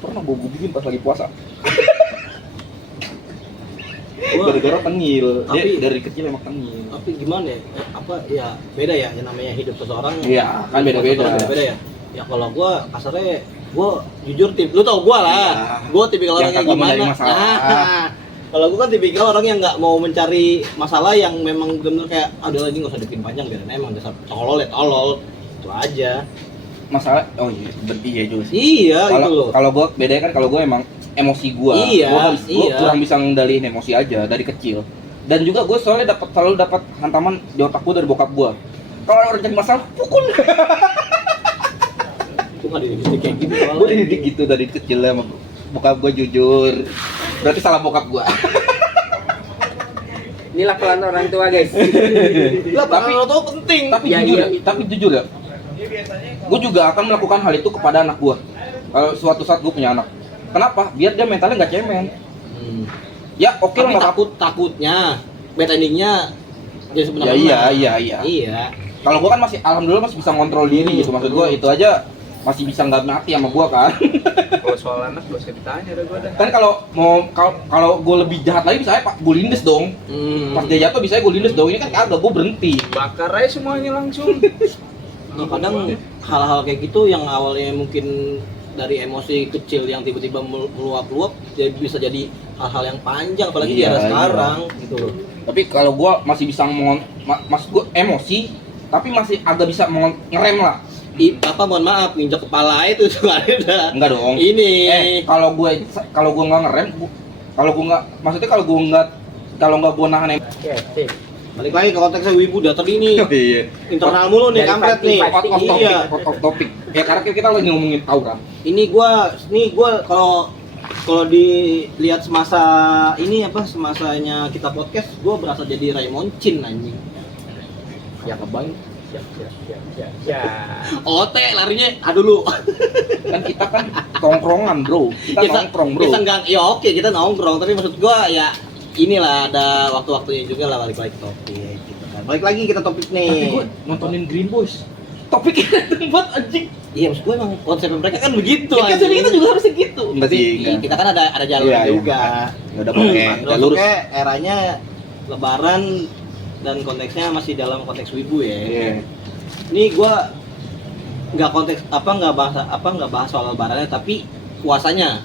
Pernah gua gubuin pas lagi puasa. Gara-gara tengil. Dia Tapi- dari kecil emang tengil. Tapi gimana ya? Ya beda ya yang namanya hidup seseorang. Iya, kan beda-beda. Beda ya. Ya kalau gua kasarnya gua jujur lu tau gua lah. Iya. Gua tipikal orang Yang yang kagak gimana. mencari masalah. Nah, kalau gua kan tipikal orang yang nggak mau mencari masalah yang memang benar kayak aduh lagi nggak usah bikin panjang biarin emang dasar tolol itu aja. Masalah, oh iya, berarti ya juga sih. Iya gitu loh. Kalau gua bedanya kan kalau gua emang emosi gua. Iya, Gua iya. kurang bisa ngendaliin emosi aja dari kecil. Dan juga gua soalnya selalu dapat hantaman di otak gua dari bokap gua. Kalau ada jadi masalah, pukul. Itu kan dididik kayak gitu. Gua dididik gitu dari kecil sama bokap gua jujur. Berarti salah bokap gua. Inilah pelan orang tua, guys. Lah, tapi lo tau penting. Tapi jujur ya. Gua juga akan melakukan hal itu kepada anak gua. Kalau suatu saat gua punya anak. Kenapa? Biar dia mentalnya nggak cemen. Ya oke Tapi lah nggak apa-apa. takutnya bad endingnya jadi sebenarnya. Iya. Iya. Kalau gua kan alhamdulillah masih bisa ngontrol diri gitu. Maksud gua itu aja masih bisa nggak mati sama gua kan. Kalau soal anak gak usah ditanya dah gua dah. Kan kalau gua lebih jahat lagi bisa Pak gua lindes dong. Pas dia jatuh bisa gua lindes dong. Ini kan kagak gua berhenti. Bakar aja semuanya langsung. Nah, kadang hal-hal kayak gitu yang awalnya mungkin dari emosi kecil yang tiba-tiba meluap-luap jadi bisa jadi hal-hal yang panjang apalagi di era Iya, sekarang gitu loh. Tapi kalau gua masih bisa maksud gua emosi tapi masih agak bisa ngerem lah. Bapak mohon maaf nginjak kepala itu ada. Enggak dong. Ini Kalau gua nggak ngerem, kalau nggak gua nahan emosi. Oke, sip. balik lagi ke konteksnya wibu dah tadi ini Iya. internal mulu nih Dari kampret fighting, nih. fighting. Iya. Out of topic. Ya karena kita lagi ngomongin aura. Ini gua kalau dilihat semasa semasanya kita podcast, gua berasa jadi Raymond Chin anjing. Ya kebayang. Ya. OT larinya, aduh lu. Kan kita kan tongkrongan bro. Kita nongkrong bro. Kita enggak, ya oke kita nongkrong, tapi maksud gua ya inilah ada waktu-waktunya juga lah balik lagi ke topik gitu Nah, balik lagi kita topik Tapi gue nih. nontonin Green Boys. Topiknya tempat anjing. Iya, maksud gue emang konsep mereka kan begitu. Ya, konsep anjing. kita juga harusnya gitu. Enggak Tapi sih, enggak. kita kan ada jalur Iya, iya. juga. Ya udah pakai Terus jalur. kayak eranya lebaran dan konteksnya masih dalam konteks wibu ya. Iya. Ini gua nggak bahas soal lebarannya tapi puasanya.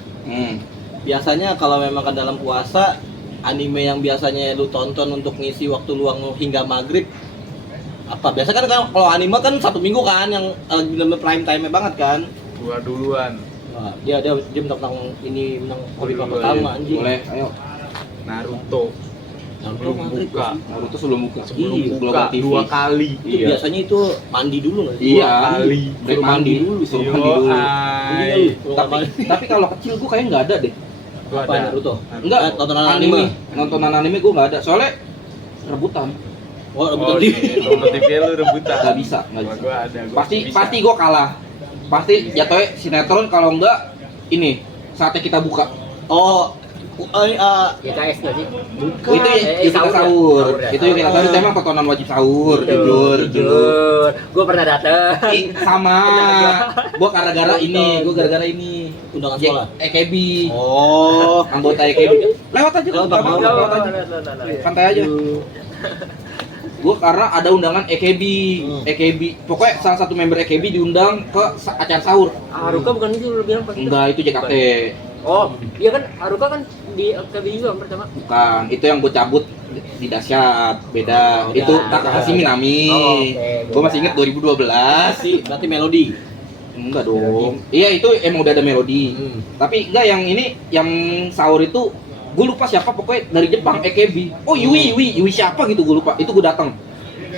Biasanya kalau memang kan dalam puasa anime yang biasanya lu tonton untuk ngisi waktu luang lu hingga maghrib apa biasa kan kalau anime kan 1 minggu kan yang bener-bener prime time banget kan. Gua duluan. Wah, dia menang ini menang komik Dulu, pertama anjing. Boleh, ayo. Naruto. Naruto Belum maghrib buka. Naruto sebelum buka. Sebelum Iya, Buka Global TV. 2 kali. Itu Iya. biasanya itu mandi dulu nggak sih? Iya, kali. break mandi dulu, suruh mandi Yo, dulu. Mandi ay. lu, lu nggak mandi. Tapi kalau kecil gua kayaknya nggak ada deh. Gua Apa ada. Naruto? Enggak, Tontonan anime. Nontonan anime gua nggak ada. Soalnya rebutan. Oh, Oh, betul di di. Tonton TV lu rebutan. Nggak bisa, nggak Gua- bisa. Gua ada. Gua Pasti bisa. pasti gua kalah. Pasti jatuhnya sinetron kalau enggak ini saatnya kita buka. Oh, YKS nggak sih? bukan. Itu yuk kita sahur ya? sahur. Sahur ya? Itu yuk kita sahur. Itu emang tontonan wajib sahur. Betul, Jujur dulu. jujur. Gue pernah dateng. Sama. Gua gara-gara ini, gua gara-gara ini. Undangan sekolah. EKB. Oh, Anggota EKB. Lewat aja, Lewat, nggak apa-apa, lewat. lewat aja. Santai aja. Gua karena ada undangan EKB. EKB. Pokoknya salah satu member EKB diundang ke acara sahur. Haruka bukan itu lu bilang pas itu? Enggak, itu JKT. Oh, iya kan Haruka kan di KB juga pertama. Bukan, itu yang gue cabut di dahsyat, beda. Oh, Itu beda. Takahashi Minami. Oh, oke, Gue masih inget 2012. berarti melodi. Enggak dong. Iya, itu emang udah ada melodi. Tapi enggak yang ini yang sahur itu gue lupa siapa pokoknya dari Jepang EKB. Oh, Yui siapa gitu gue lupa. Itu gue datang.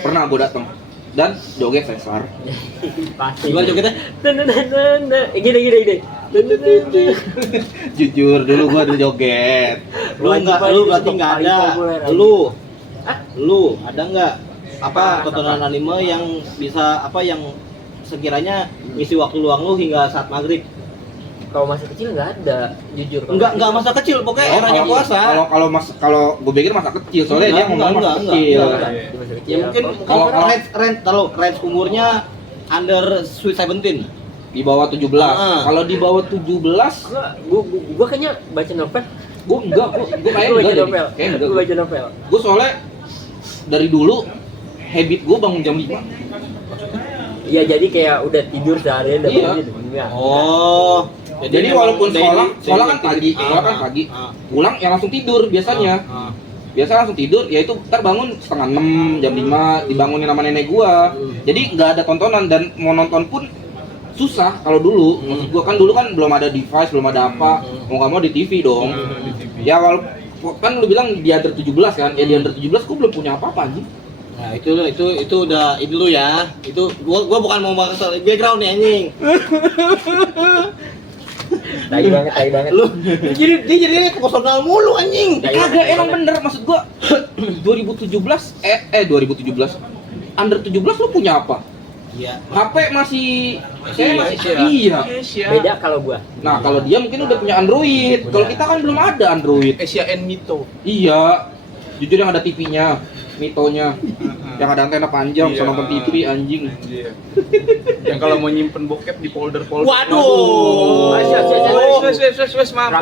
Pernah gue datang. Dan joget sensor. Pasti. Gimana jogetnya? Gini. Jujur dulu gue ada joget. Lu berarti nggak ada. Lu ada nggak apa Apa? tontonan anime yang bisa apa yang sekiranya ngisi waktu luang lu hingga saat maghrib? Kalau masih kecil nggak ada, jujur. Enggak masa kecil, pokoknya eranya puasa. Kalau gue pikir masa kecil soalnya dia ngomong masa kecil. enggak. Di masa kecil. Ya mungkin Kalau- kalau range umurnya under Sweet 17. Di bawah 17. Kalau di bawah 17 Gua kayaknya baca novel. gue enggak, gue kayak Gua baca enggak novel. deh. Kayak enggak. Gua baca novel. Gue soalnya dari dulu habit gue bangun jam 5. Iya, jadi kayak udah tidur seharian udah Iya. bangun enggak. Oh. Jadi walaupun sekolah kan pagi, pulang ya langsung tidur biasanya. Biasa langsung tidur, ya itu ntar bangun setengah 6, jam 5, dibangunin sama nenek gua. Jadi nggak ada tontonan dan mau nonton pun susah kalau dulu. Maksud gua kan dulu kan belum ada device, belum ada apa. Mau nggak mau di TV dong. Ya walaupun kan lu bilang di under 17 kan, ya di under 17 gua belum punya apa-apa anjing. Nah, itu udah ini dulu ya. Itu gua bukan mau bahas soal background nih anjing. Tai banget. Lu dia jadinya ke personal mulu anjing. Kagak emang bener maksud gua 2017 2017 under 17 lu punya apa? Iya. HP masih saya masih Asia. iya. Beda kalau gua. Nah, kalau dia mungkin udah punya Android. Kalau kita kan belum ada Android. Asia and Mito. Iya. Jujur yang ada TV-nya, Mitonya. Yang ada antena panjang bisa Iya. nonton TV anjing. Iya. Yang kalau mau nyimpen bokep di folder-folder. Waduh. Wes, maaf.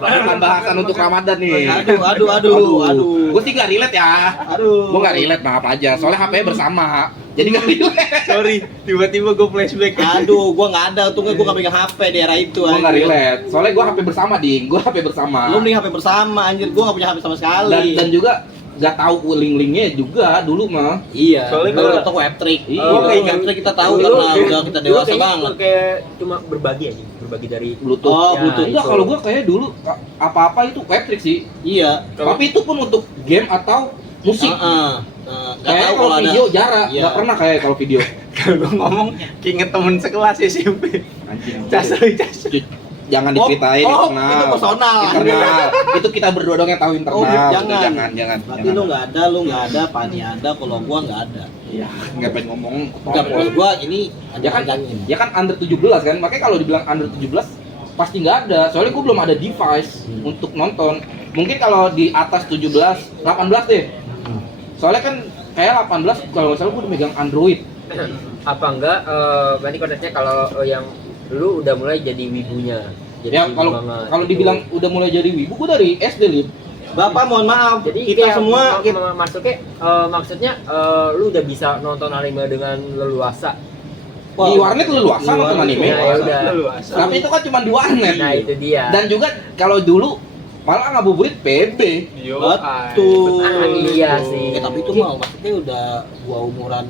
Pembahasan untuk Ramadan nih. Aduh. Gue sih nggak relate ya. Gue nggak relate maaf aja. Soalnya HP bersama. Jadi nggak relate. Sorry, tiba-tiba gue flashback. Aduh, gua nggak ada, untungnya gua nggak pegang HP di era itu. Gue nggak anjir. relate. Soalnya gue HP bersama ding. Gue HP bersama. Lu mending HP bersama, anjir. Gua nggak punya HP sama sekali. Dan juga nggak tahu link-linknya juga dulu mah. iya. Soalnya Soalnya gua- kalau toko webtrick. Iya. Oh, kayak webtrick kita tahu Dulu karena kayak- udah kita dulu dewasa kayaknya banget. Kayak cuma berbagi aja, berbagi dari Bluetooth. Oh, Ya, Bluetooth. Enggak, itu. kalau gua kayak dulu apa-apa itu Webtrick sih. Iya. Tapi itu pun untuk game atau musik. Nggak Kayak tahu kalau kalau ada. video jarang, Iya. nggak pernah kayak kalau video. Kalau gue ngomong, keinget temen sekelas SMP. Anjing. Cas. Jangan diceritain internal. itu personal. Internal. Itu kita berdua dong yang tahu internal. Oh, Gitu, jangan. jangan. Berarti lu nggak ada, Pani ada, kalau gua nggak ada. Iya, nggak pengen ngomong. Enggak, maksud gua ini Ya kan, jangan. ya kan under 17 kan. Makanya kalau dibilang under 17 pasti nggak ada. Soalnya gua belum ada device untuk nonton. Mungkin kalau di atas 17, 18 deh. Soalnya kan kayak 18 kalau nggak salah gue udah megang Android. Apa enggak berarti konteksnya kalau yang lu udah mulai jadi wibunya. Jadi Ya wibu kalau banget, kalau gitu. dibilang udah mulai jadi wibu, gue dari SD Lip. Bapak mohon maaf, jadi kita kayak semua masuknya maksudnya lu udah bisa nonton anime dengan leluasa. Di warnet lu luasa Di nonton warnet anime. Ya, ya udah. Tapi itu kan cuma di warnet. Nah itu dia. Dan juga kalau dulu malah ngabuburit PB. Yo, betul. Ah, iya sih. Tapi itu mah maksudnya udah gua umuran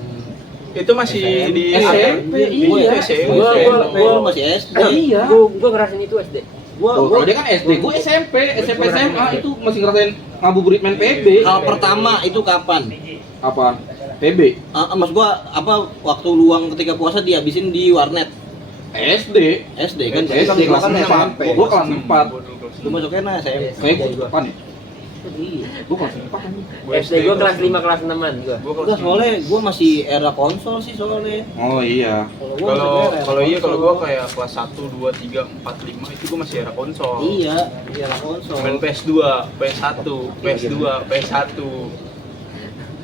itu masih di SMP, iya. SMP. gua masih SD. Iya. Gua ngerasain itu SD. Tuh, kalau dia kan SD, gue SMP SMA itu masih ngerasain ngabuburit main PB. Hal pertama itu kapan? Apa? PB. Mas gua apa waktu luang ketika puasa dihabisin di warnet. SD. SD kan? SD kelas 4. SMP. Gue kelas 4. Lu masuknya nah SMP. Kayak gue depan ya. Gue kelas 4 kan. SD gua kelas 5 kelas 6-an gua. Enggak, soalnya gua masih era konsol sih soalnya. Oh iya. Kalau iya kalau gua kayak kelas 1, 2, 3, 4, 5 itu gua masih era konsol. Iya, era konsol. Main PS2, PS1, PS2, PS1.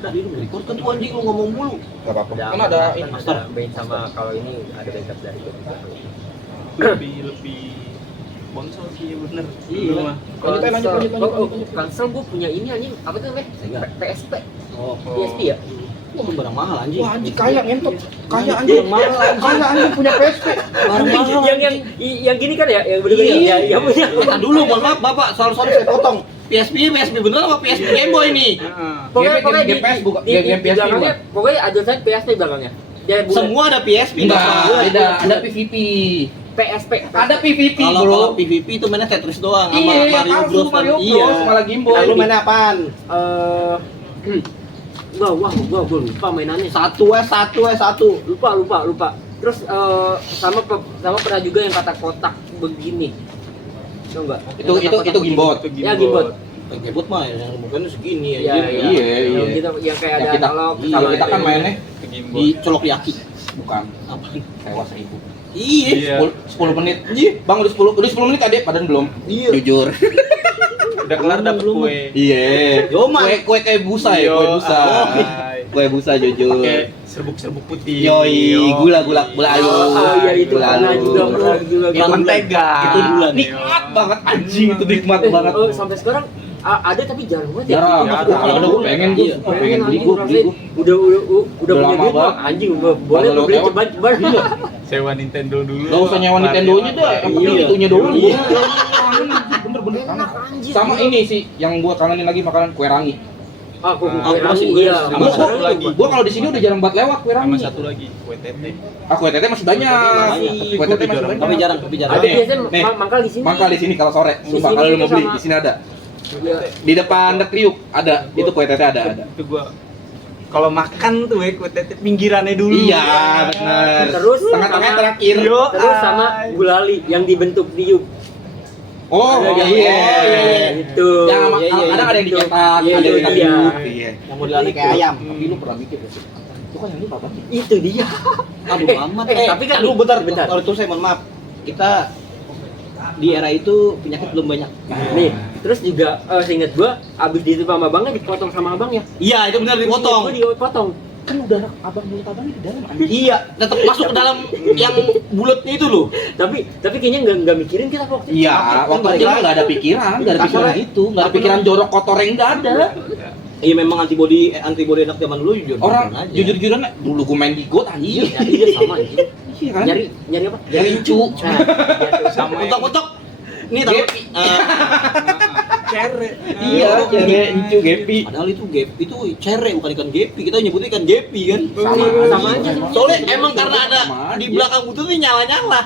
Tadi lu record kan tuh anjing lu ngomong mulu. Gak apa-apa. Udah, Kan ada ini. master main sama kalau ini ada backup dari gua. Lebih konsol sih bener. Iya. Dulu mah. Lanjut. Kansel gua punya ini anjing apa tuh namanya? Sega. PSP. Oh, PSP ya? wah itu barang mahal anjing. Wah anjing kaya ngentot. Kaya Barang anjing. mahal anjing. Kaya anjing punya PSP. Barang mahal. yang gini kan ya, yang bener-bener Iya. yang punya. Nah, dulu mohon maaf Bapak, soal-soal saya potong. PSP bener apa PSP Game Boy nih? Heeh. Game PS bukan game PS belakangnya, pokoknya ada saya PSP belakangnya. Dia bulat. Semua ada PSP. Enggak, Bapak. beda. Ada PVP. PSP. Ada PVP, Kalau bro. PVP itu mainnya Tetris doang sama Iya, Mario Mario Bros. Mario Bros. Iya. Malah Game Boy. Lalu mainnya apaan? Gua lupa mainannya. Satu satu. Lupa. Terus sama pernah juga yang kotak-kotak begini. Tahu enggak? Itu gimbot. Ya, gimbot. Gebot mah yang bukan segini Iya, aja. Iya. Yang kita yang kayak ada kita, analog iya, sama kita kan itu. mainnya Di colok yaki. bukan Apa? sewa 1000. Iya. 10 menit. Bang udah 10 menit adek padahal belum. Iya. Jujur. Udah kelar dapet Belum. kue. Iya. Yoman. Kue kayak busa ya, kue busa. Kue busa jujur. Pakai serbuk-serbuk putih. Yoi, gula ayu. Oh iya itu Gula pernah ayu. juga Itu mentega. Itu bulan. Nikmat banget anjing, itu nikmat banget. Oh, sampai sekarang ada tapi jarang banget ya. Jarang. Jarang. Kalau ada gue pengen gue, Iya. pengen beli Anjing, gue. rasanya udah Udah punya lama duit mah, banget. anjing boleh Kalau beli lewat. ceban. Iya. Sewa Nintendo dulu. Gak usah nyewa Nintendo-nya dah, yang penting Iya. itunya doang. Iya. Bener-bener Enak anjing. sama ini sih yang gua kangenin lagi makanan kue rangi. Aku Ah, masih iya. sama Gua, satu lagi. gua kalau di sini udah jarang banget lewat kue Sama rangi. satu lagi, kue tete. Kue tete masih banyak. Kue tete masih Tapi banyak. jarang. Ada biasanya Nih, mangkal di sini. Mangkal di sini kalau sore. Sumpah sini kalau lu itu mau beli sama- di sini ada. Iya. Di depan Dekriuk ada. Itu kue tete ada. Itu gua kalau makan tuh kue tete pinggirannya dulu. Iya, benar. Terus Tengah-tengah sama- terakhir. Yo, Terus sama gulali yang dibentuk tiup. Oh, Ada iya. Itu. Yang sama- Iya, iya, kadang ada yang itu. dicetak, Iya, ada yang iya. ditiup. Iya. Yang modelannya kayak ayam. Tapi lu pernah mikir ya? Itu kan yang ini apa sih? Itu dia. Aduh amat. tapi kan aduh bentar. bentar. Kalau itu saya mohon maaf. Kita di era itu penyakit belum banyak. Nih, terus juga seingat gua abis ditutup sama abangnya dipotong sama abangnya. Iya, itu benar dipotong. Gua dipotong. Kan udah abang mulut abang di dalam anjing. Iya, tetap masuk ke dalam yang bulatnya itu loh. Tapi kayaknya nggak mikirin kita waktu itu. Iya, waktu itu mah nggak ada pikiran, nggak ada pikiran gitu, nggak ada pikiran jorok kotoreng nggak ada. Iya memang antibody anak zaman dulu jujur. Orang aja. jujur-jujuran dulu gue main di got anjing. Iya sama anjing. Iya kan? Nyari apa? Nyari cu. Nah, Sama yang- Untuk nih tapi Gepi. Cere. Iya, cewek cu gepi. padahal itu itu cere bukan ikan gepi. Kita nyebutnya ikan gepi kan. Sama aja. Soalnya emang karena ada Sama di aja. belakang bututnya nyala-nyala.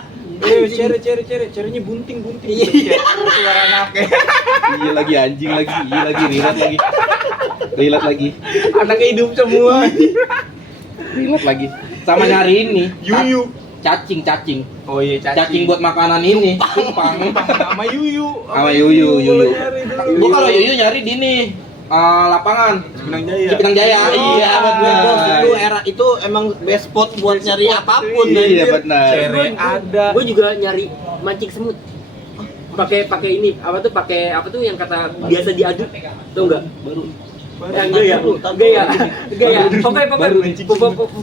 Cerenya bunting. Iya. Suara anaknya. Iya lagi anjing lagi, iya lagi rilat lagi. Anaknya hidup semua. Rilat lagi. Sama nyari ini. Yuyu. Cacing. Oh iya, Cacing buat makanan ini. Tumpang. sama Yuyu. Sama Yuyu. Nyari dulu. Gua kalau Yuyu nyari di nih lapangan Cipinang Jaya. Cipinang Jaya. Iya, benar. Itu era itu emang best spot buat nyari apapun. Iya, anjir. benar. Cere ada. Gue juga nyari mancing semut. Pakai ini apa tuh yang kata biasa diaduk, tau nggak? Baru Enggak ya.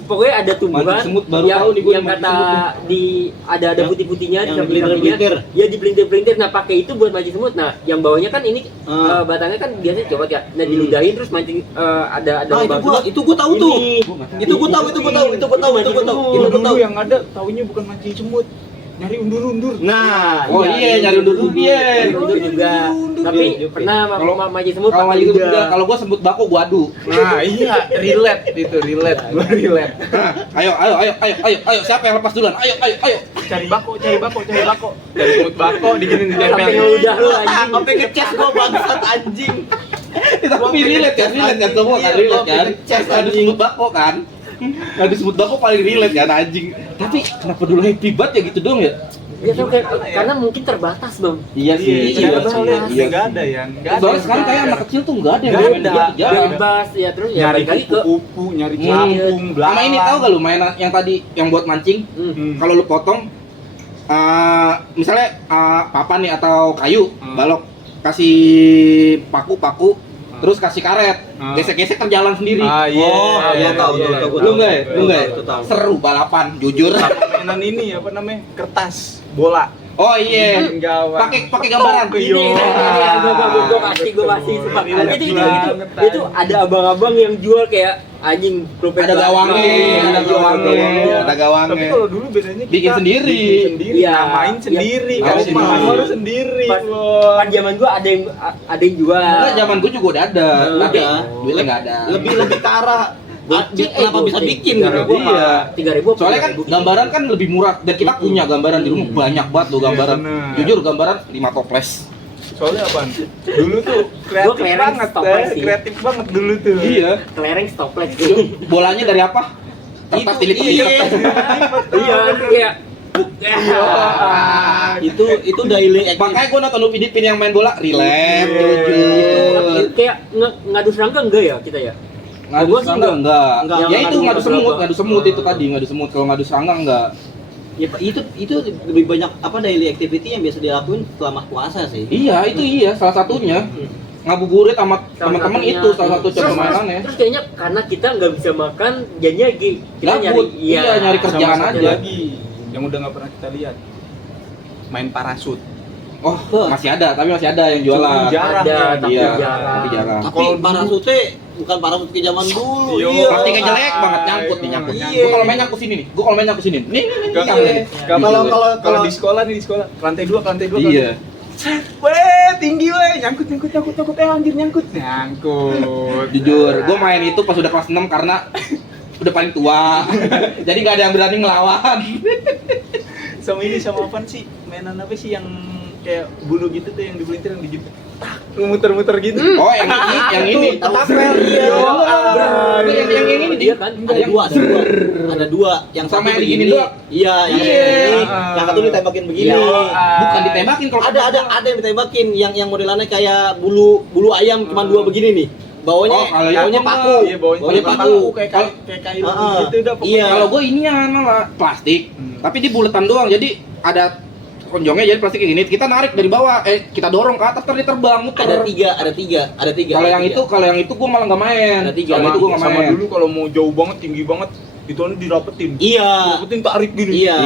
Pokoknya ada tumbuhan Mancing semut, baru yang, tahu nih gua yang mancing kata semut di ada putih-putihnya, yang di dipelintir-pelintir. Ya dipelintir-pelintir. Nah, pakai itu buat mancing semut. Nah, yang bawahnya kan ini batangnya kan biasanya copot ya. Nah, diludahin terus mancing ada Ah, lubang itu gua tahu tuh. Ini. Itu gua tahu. Dulu yang ada taunya bukan mancing semut, nyari undur-undur. Nah, Oh iya, nyari undur dia. Undur juga. Tapi pernah Kalau- mancing semut Kalau pakai mancing semut lidah. enggak, kalau gua semut bako gua adu. Nah iya, relate itu, relate. Gua relate. Ayo, siapa yang lepas duluan? Ayo. Cari bako. Cari semut bako, diginin di Sampai tempel. ngeludah lu anjing. sampai ngecas gua bangsat anjing. Tapi relate kan semua kan relate kan. Ada semut bako kan. Ada semut bako paling relate kan anjing. Tapi kenapa dulu happy banget ya gitu dong ya? Ya tuh karena mungkin terbatas, Bang. Iya sih, Iya, iya. nggak ada ya. Nggak ada. Soalnya sekarang kayak anak kecil tuh nggak ada yang Nggak main ada. gitu, jarang. Bebas ya terus ya Nyari balik lagi ke kupu-kupu, nyari Hmm. capung, Sama ini tahu gak lu mainan yang tadi yang buat mancing? Kalau lu potong misalnya papan nih atau kayu, balok kasih paku, terus kasih karet, gesek-gesek terjalan sendiri. Ah iya. Oh, iya, tahu. Lu enggak ya? Lu enggak ya? Itu tahu. Seru balapan, jujur. Sama mainan ini apa namanya? Kertas bola. Oh iya. Gawang. Pakai gambaran. ini gue masih sumpah. Itu ada abang-abang yang jual kayak anjing pulpen Ada gawangnya, ada Tapi gawangnya. kalau dulu bedanya kita Bikin sendiri. bikin sendiri, Iya. namain sendiri, Iya. kalau Namain main sendiri. baru sendiri. Pas Bos. zaman gua ada yang jual. Enggak, zaman gua juga udah ada. Tapi Ada. duitnya enggak ada. Lebih ke arah kenapa bisa bikin gitu. Iya. 3.000. Soalnya kan gambaran kan lebih murah dan kita punya gambaran di rumah banyak banget loh gambaran. Iya, bener. Jujur gambaran 5 toples. Soalnya apaan? Dulu tuh Gua kreatif kelereng banget, stoples sih. kreatif banget dulu tuh. Iya. kelereng stopless. Bolanya dari apa? Kertas dilipat. Iya. Iya, kayak Itu daily active. Makanya gua nonton Upin Ipin yang main bola, relate, Iya. jujur. kayak ngadu serangga enggak ya kita ya? Ngadu Gua sih serangga enggak. Enggak. Ya itu Ngadu ngadu semut itu tadi, ngadu semut. Kalau ngadu serangga enggak. Ya, itu lebih banyak apa daily activity yang biasa dilakuin selama puasa sih. Iya, itu iya salah satunya. Ngabuburit sama teman-teman satunya. itu salah satu cara mainannya. Terus kayaknya karena kita nggak bisa makan, jadinya kita Gabut. Iya, nyari kerjaan Sama satu aja. lagi yang udah nggak pernah kita lihat, main parasut. Oh, masih ada, tapi masih ada yang jualan. Cuman jarang Ada, ya, tapi Iya, jarang. tapi jarang. Tapi Kalau dulu- parasutnya bukan parasut ke zaman dulu. Iya. Plastiknya jelek banget, nyangkut nih, nyangkut. Iya. Gua kalau main nyangkut sini nih. Gua kalau main nyangkut sini. Nih, Kalau yang ini. kalau di sekolah nih, di sekolah lantai 2 Iya. Weh, tinggi weh, nyangkut anjir nyangkut. Jujur, gua main itu pas udah kelas 6 karena udah paling tua. Jadi nggak ada yang berani ngelawan. Sama apaan sih? Mainan apa sih yang kayak bulu gitu tuh yang dipelintir yang dijepit. Muter-muter gitu. Oh, yang ini. Ketapel, iya. Yang ini Iya kan? Ada dua. Yang Sama satu yang digini begini. doang. Iya, yang Iya. begini. Yang satu ditembakin begini. Bukan ditembakin kalau Ada yang ditembakin yang modelannya kayak bulu ayam cuma dua begini nih. Bawahnya Oh, kalau yang- bawahnya paku. Iya, bawahnya paku kayak kayu gitu udah pokoknya. Iya. Kalau gue inian malah plastik, tapi dia buletan doang. Jadi ada konjongnya jadi plastik kayak gini. Kita narik dari bawah, kita dorong ke atas, terus dia terbang muter. Ada tiga. Kalau yang itu gue malah nggak main. Ada tiga. Kalau itu gue nggak Sama main. dulu kalau mau jauh banget, tinggi banget, itu dirapetin. Iya. Dirapetin tarik gini. Iya,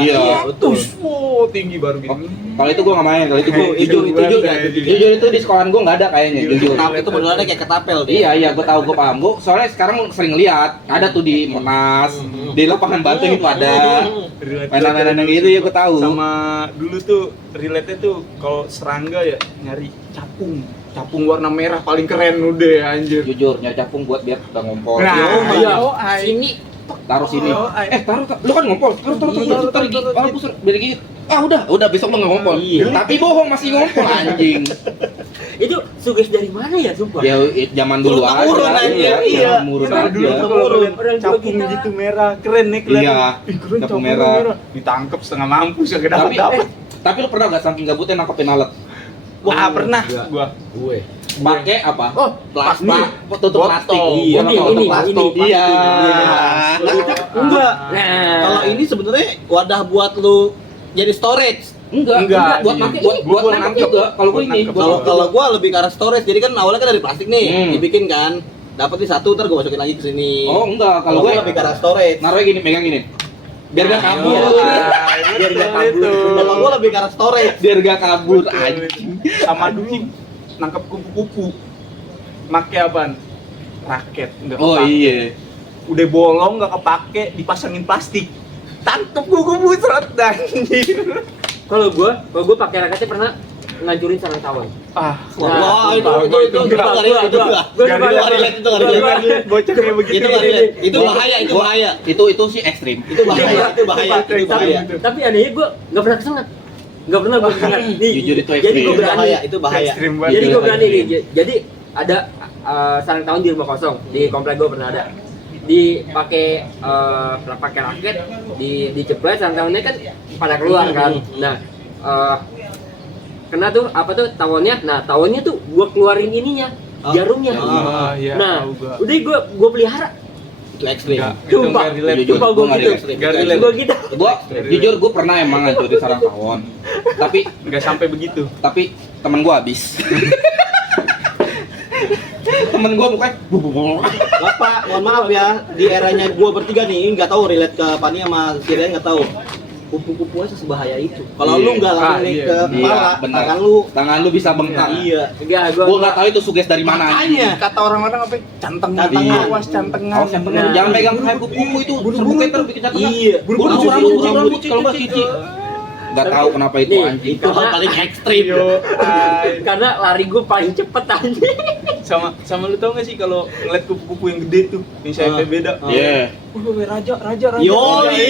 betul. Terus, wow, tinggi baru Oh, gini. kalau itu gue nggak main. Kalau itu gue Itu juga. jujur itu di sekolahan gue nggak ada kayaknya. Jujur. Itu modelannya kayak ketapel deh. Iya, gue tahu, gue paham. Gue soalnya sekarang sering lihat ada tuh di Monas, di lapangan Banteng itu ada. Mainan-mainan yang gitu ya gue tahu. Sama dulu tuh relate-nya tuh kalau serangga ya nyari capung warna merah paling keren udah ya anjir. Jujur nyari capung buat biar kita ngompol. Iya. Sini. Sini Taruh sini. Oh, Taruh. Lu kan ngompol. Taruh gigi. Ah, busur. Biar gigi. Ah, udah besok lu nggak ngompol. Iya. Tapi bohong masih ngompol anjing. itu sugesti dari mana ya sumpah? Ya zaman dulu aja. Turun aja, iya. Murun Nah, dulu aja. tuh kalau ngeliat Orang tua capung kita. gitu merah, keren nih kelihatan. Iya, Ih, keren capung capung merah. merah. Ditangkep setengah mampus gak Tapi dapat. tapi lu pernah gak saking gabutnya nangkepin alat? Wah, pernah Enggak. gua. Gue. Pakai apa? Oh, plastik. Tutup Botol. plastik. Iya, Tutup ini. plastik. Iya. Enggak. Nah, Kalau ini sebenarnya wadah buat lu jadi storage. Enggak. Buat nangkep, buat nangkep juga. Kalau gue ini, nangkep. Kalau gua lebih ke arah storage. Jadi kan awalnya kan dari plastik nih, Hmm. dibikin kan. dapat nih satu, ntar gue masukin lagi ke sini. Oh enggak, kalau kalau gue gue lebih ke arah storage. naruhnya gini, megang gini. Biar gak kabur. Biar gak kabur. Kalau gue lebih ke arah storage. Biar gak kabur anjing. Sama dulu nangkep kupu-kupu. Make apaan? Raket, enggak Oh kepake. iya. Udah bolong nggak kepake, dipasangin plastik. Tangkep kupu-kupu seret anjir. Kalau gue pakai raketnya pernah ngancurin sarang tawon. Ah, Wah, itu gua nggak relate, itu nggak. Gua Itu nggak relate, itu nggak relate. bocah kayak begitu. Itu nggak relate. Itu bahaya, itu bahaya. Itu sih ekstrim. Itu bahaya, itu bahaya, itu bahaya. Tapi anehnya gue nggak pernah kesengat. Nggak pernah gue kesengat. Nih, Jujur itu jadi ekstrim. gue Itu berani. bahaya, itu bahaya. Ekstrim Jadi banget. gue berani nih. Jadi ada sarang tawon di rumah kosong di komplek gue pernah ada. Dipakai pakai raket, diceplet sarang tawonnya kan pada keluar kan. Nah, kena tuh apa tuh tawonnya. Nah, tawonnya tuh gue keluarin ininya, jarumnya. Ah, iya, Nah, tahu gua. udah gue pelihara. Itu ekstrim. Enggak, itu Sumpah, nggak relate. Jujur, sumpah gua gue nggak gitu. relate. Nggak relate. Gue gitu. Gua jujur gue pernah emang ngancurin sarang tawon. Tapi Nggak sampai begitu. teman gua habis. Temen gua mukanya Bapak, mohon maaf ya, di eranya gua bertiga nih, nggak tahu relate ke Pani sama Sirian nggak tahu. Kupu-kupunya sebahaya itu. Kalau Iya. lu nggak langsung nih Iya. ke kepala, benar. tangan lu bisa bengkak. iya. Enggak, Gua nggak tahu itu suges dari mana. Makanya. Kata orang-orang apa? Cantengan. Cantengan. Awas cantengan. Oh, jangan jangan pegang kayak kupu-kupu itu. Serbuk itu bikin cantengan. Iya. Buru-buru Buru-buru rambut, cuci, rambut, cuci, kalau nggak cuci. cuci. Nggak tahu kenapa itu Nih, anjing. Itu hal paling ekstrim. Yo, karena lari gue paling cepet aja. sama lu tau gak sih kalau ngeliat kupu-kupu yang gede tuh, yang sayapnya beda. Iya. Raja. Yoi.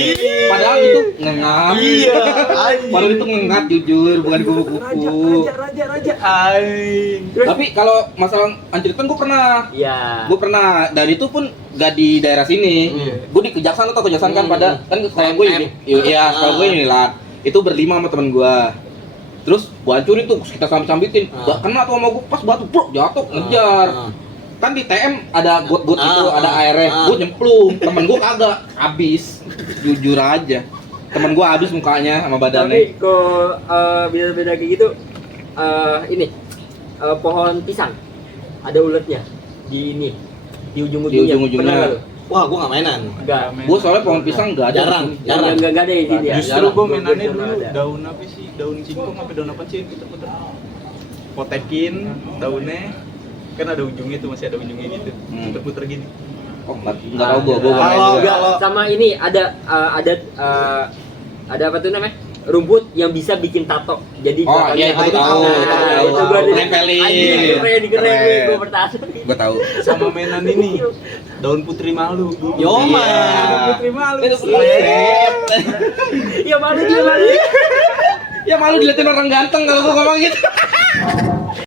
Padahal itu ngengat. Iya. anjing. Padahal itu ngengat jujur, bukan kupu-kupu. Raja. Aing. Tapi kalau masalah ancuritan gue pernah. Iya. Gue pernah, dan itu pun gak di daerah sini. Gue di Kejaksaan, lo tau Kejaksaan kan pada kan sekolah gue ini. Iya, sekolah gue ini lah. Itu berlima sama temen gue. Terus gue hancurin tuh, kita sambit-sambitin. Gak kena tuh sama gue, pas batu bro, jatuh, ngejar. Kan di TM ada got itu, ada airnya. Gue nyemplung, temen gue kagak, habis. Jujur aja. Temen gue habis mukanya sama badannya. Tapi kok beda-beda kayak gitu, ini pohon pisang ada uletnya di ini di ujung-ujungnya. Di ujung-ujungnya. Pernah nggak lu? Wah, gua nggak mainan. Enggak. Gue soalnya pohon pisang gak ada. Jarang. Enggak ada di sini ya. Justru gue mainannya Gua dulu ada. daun apa sih? Daun singkong apa daun apa sih? Puter-puter. Potekin daunnya, kan ada ujungnya tuh, masih ada ujungnya gitu. Puter-puter gini. Oh, nggak tahu gue nggak main Kalau- juga. kalau- Sama ini ada apa tuh namanya? Rumput yang bisa bikin tato. Jadi Oh iya, itu itu tahu. tahu. itu gua ada- Nempelin. Anjing, keren gue bertahan. Gue tahu. Sama mainan ini, daun putri malu. Yoma. Daun putri malu. Ya malu dia malu. Ya malu diliatin orang ganteng kalau gue ngomong gitu.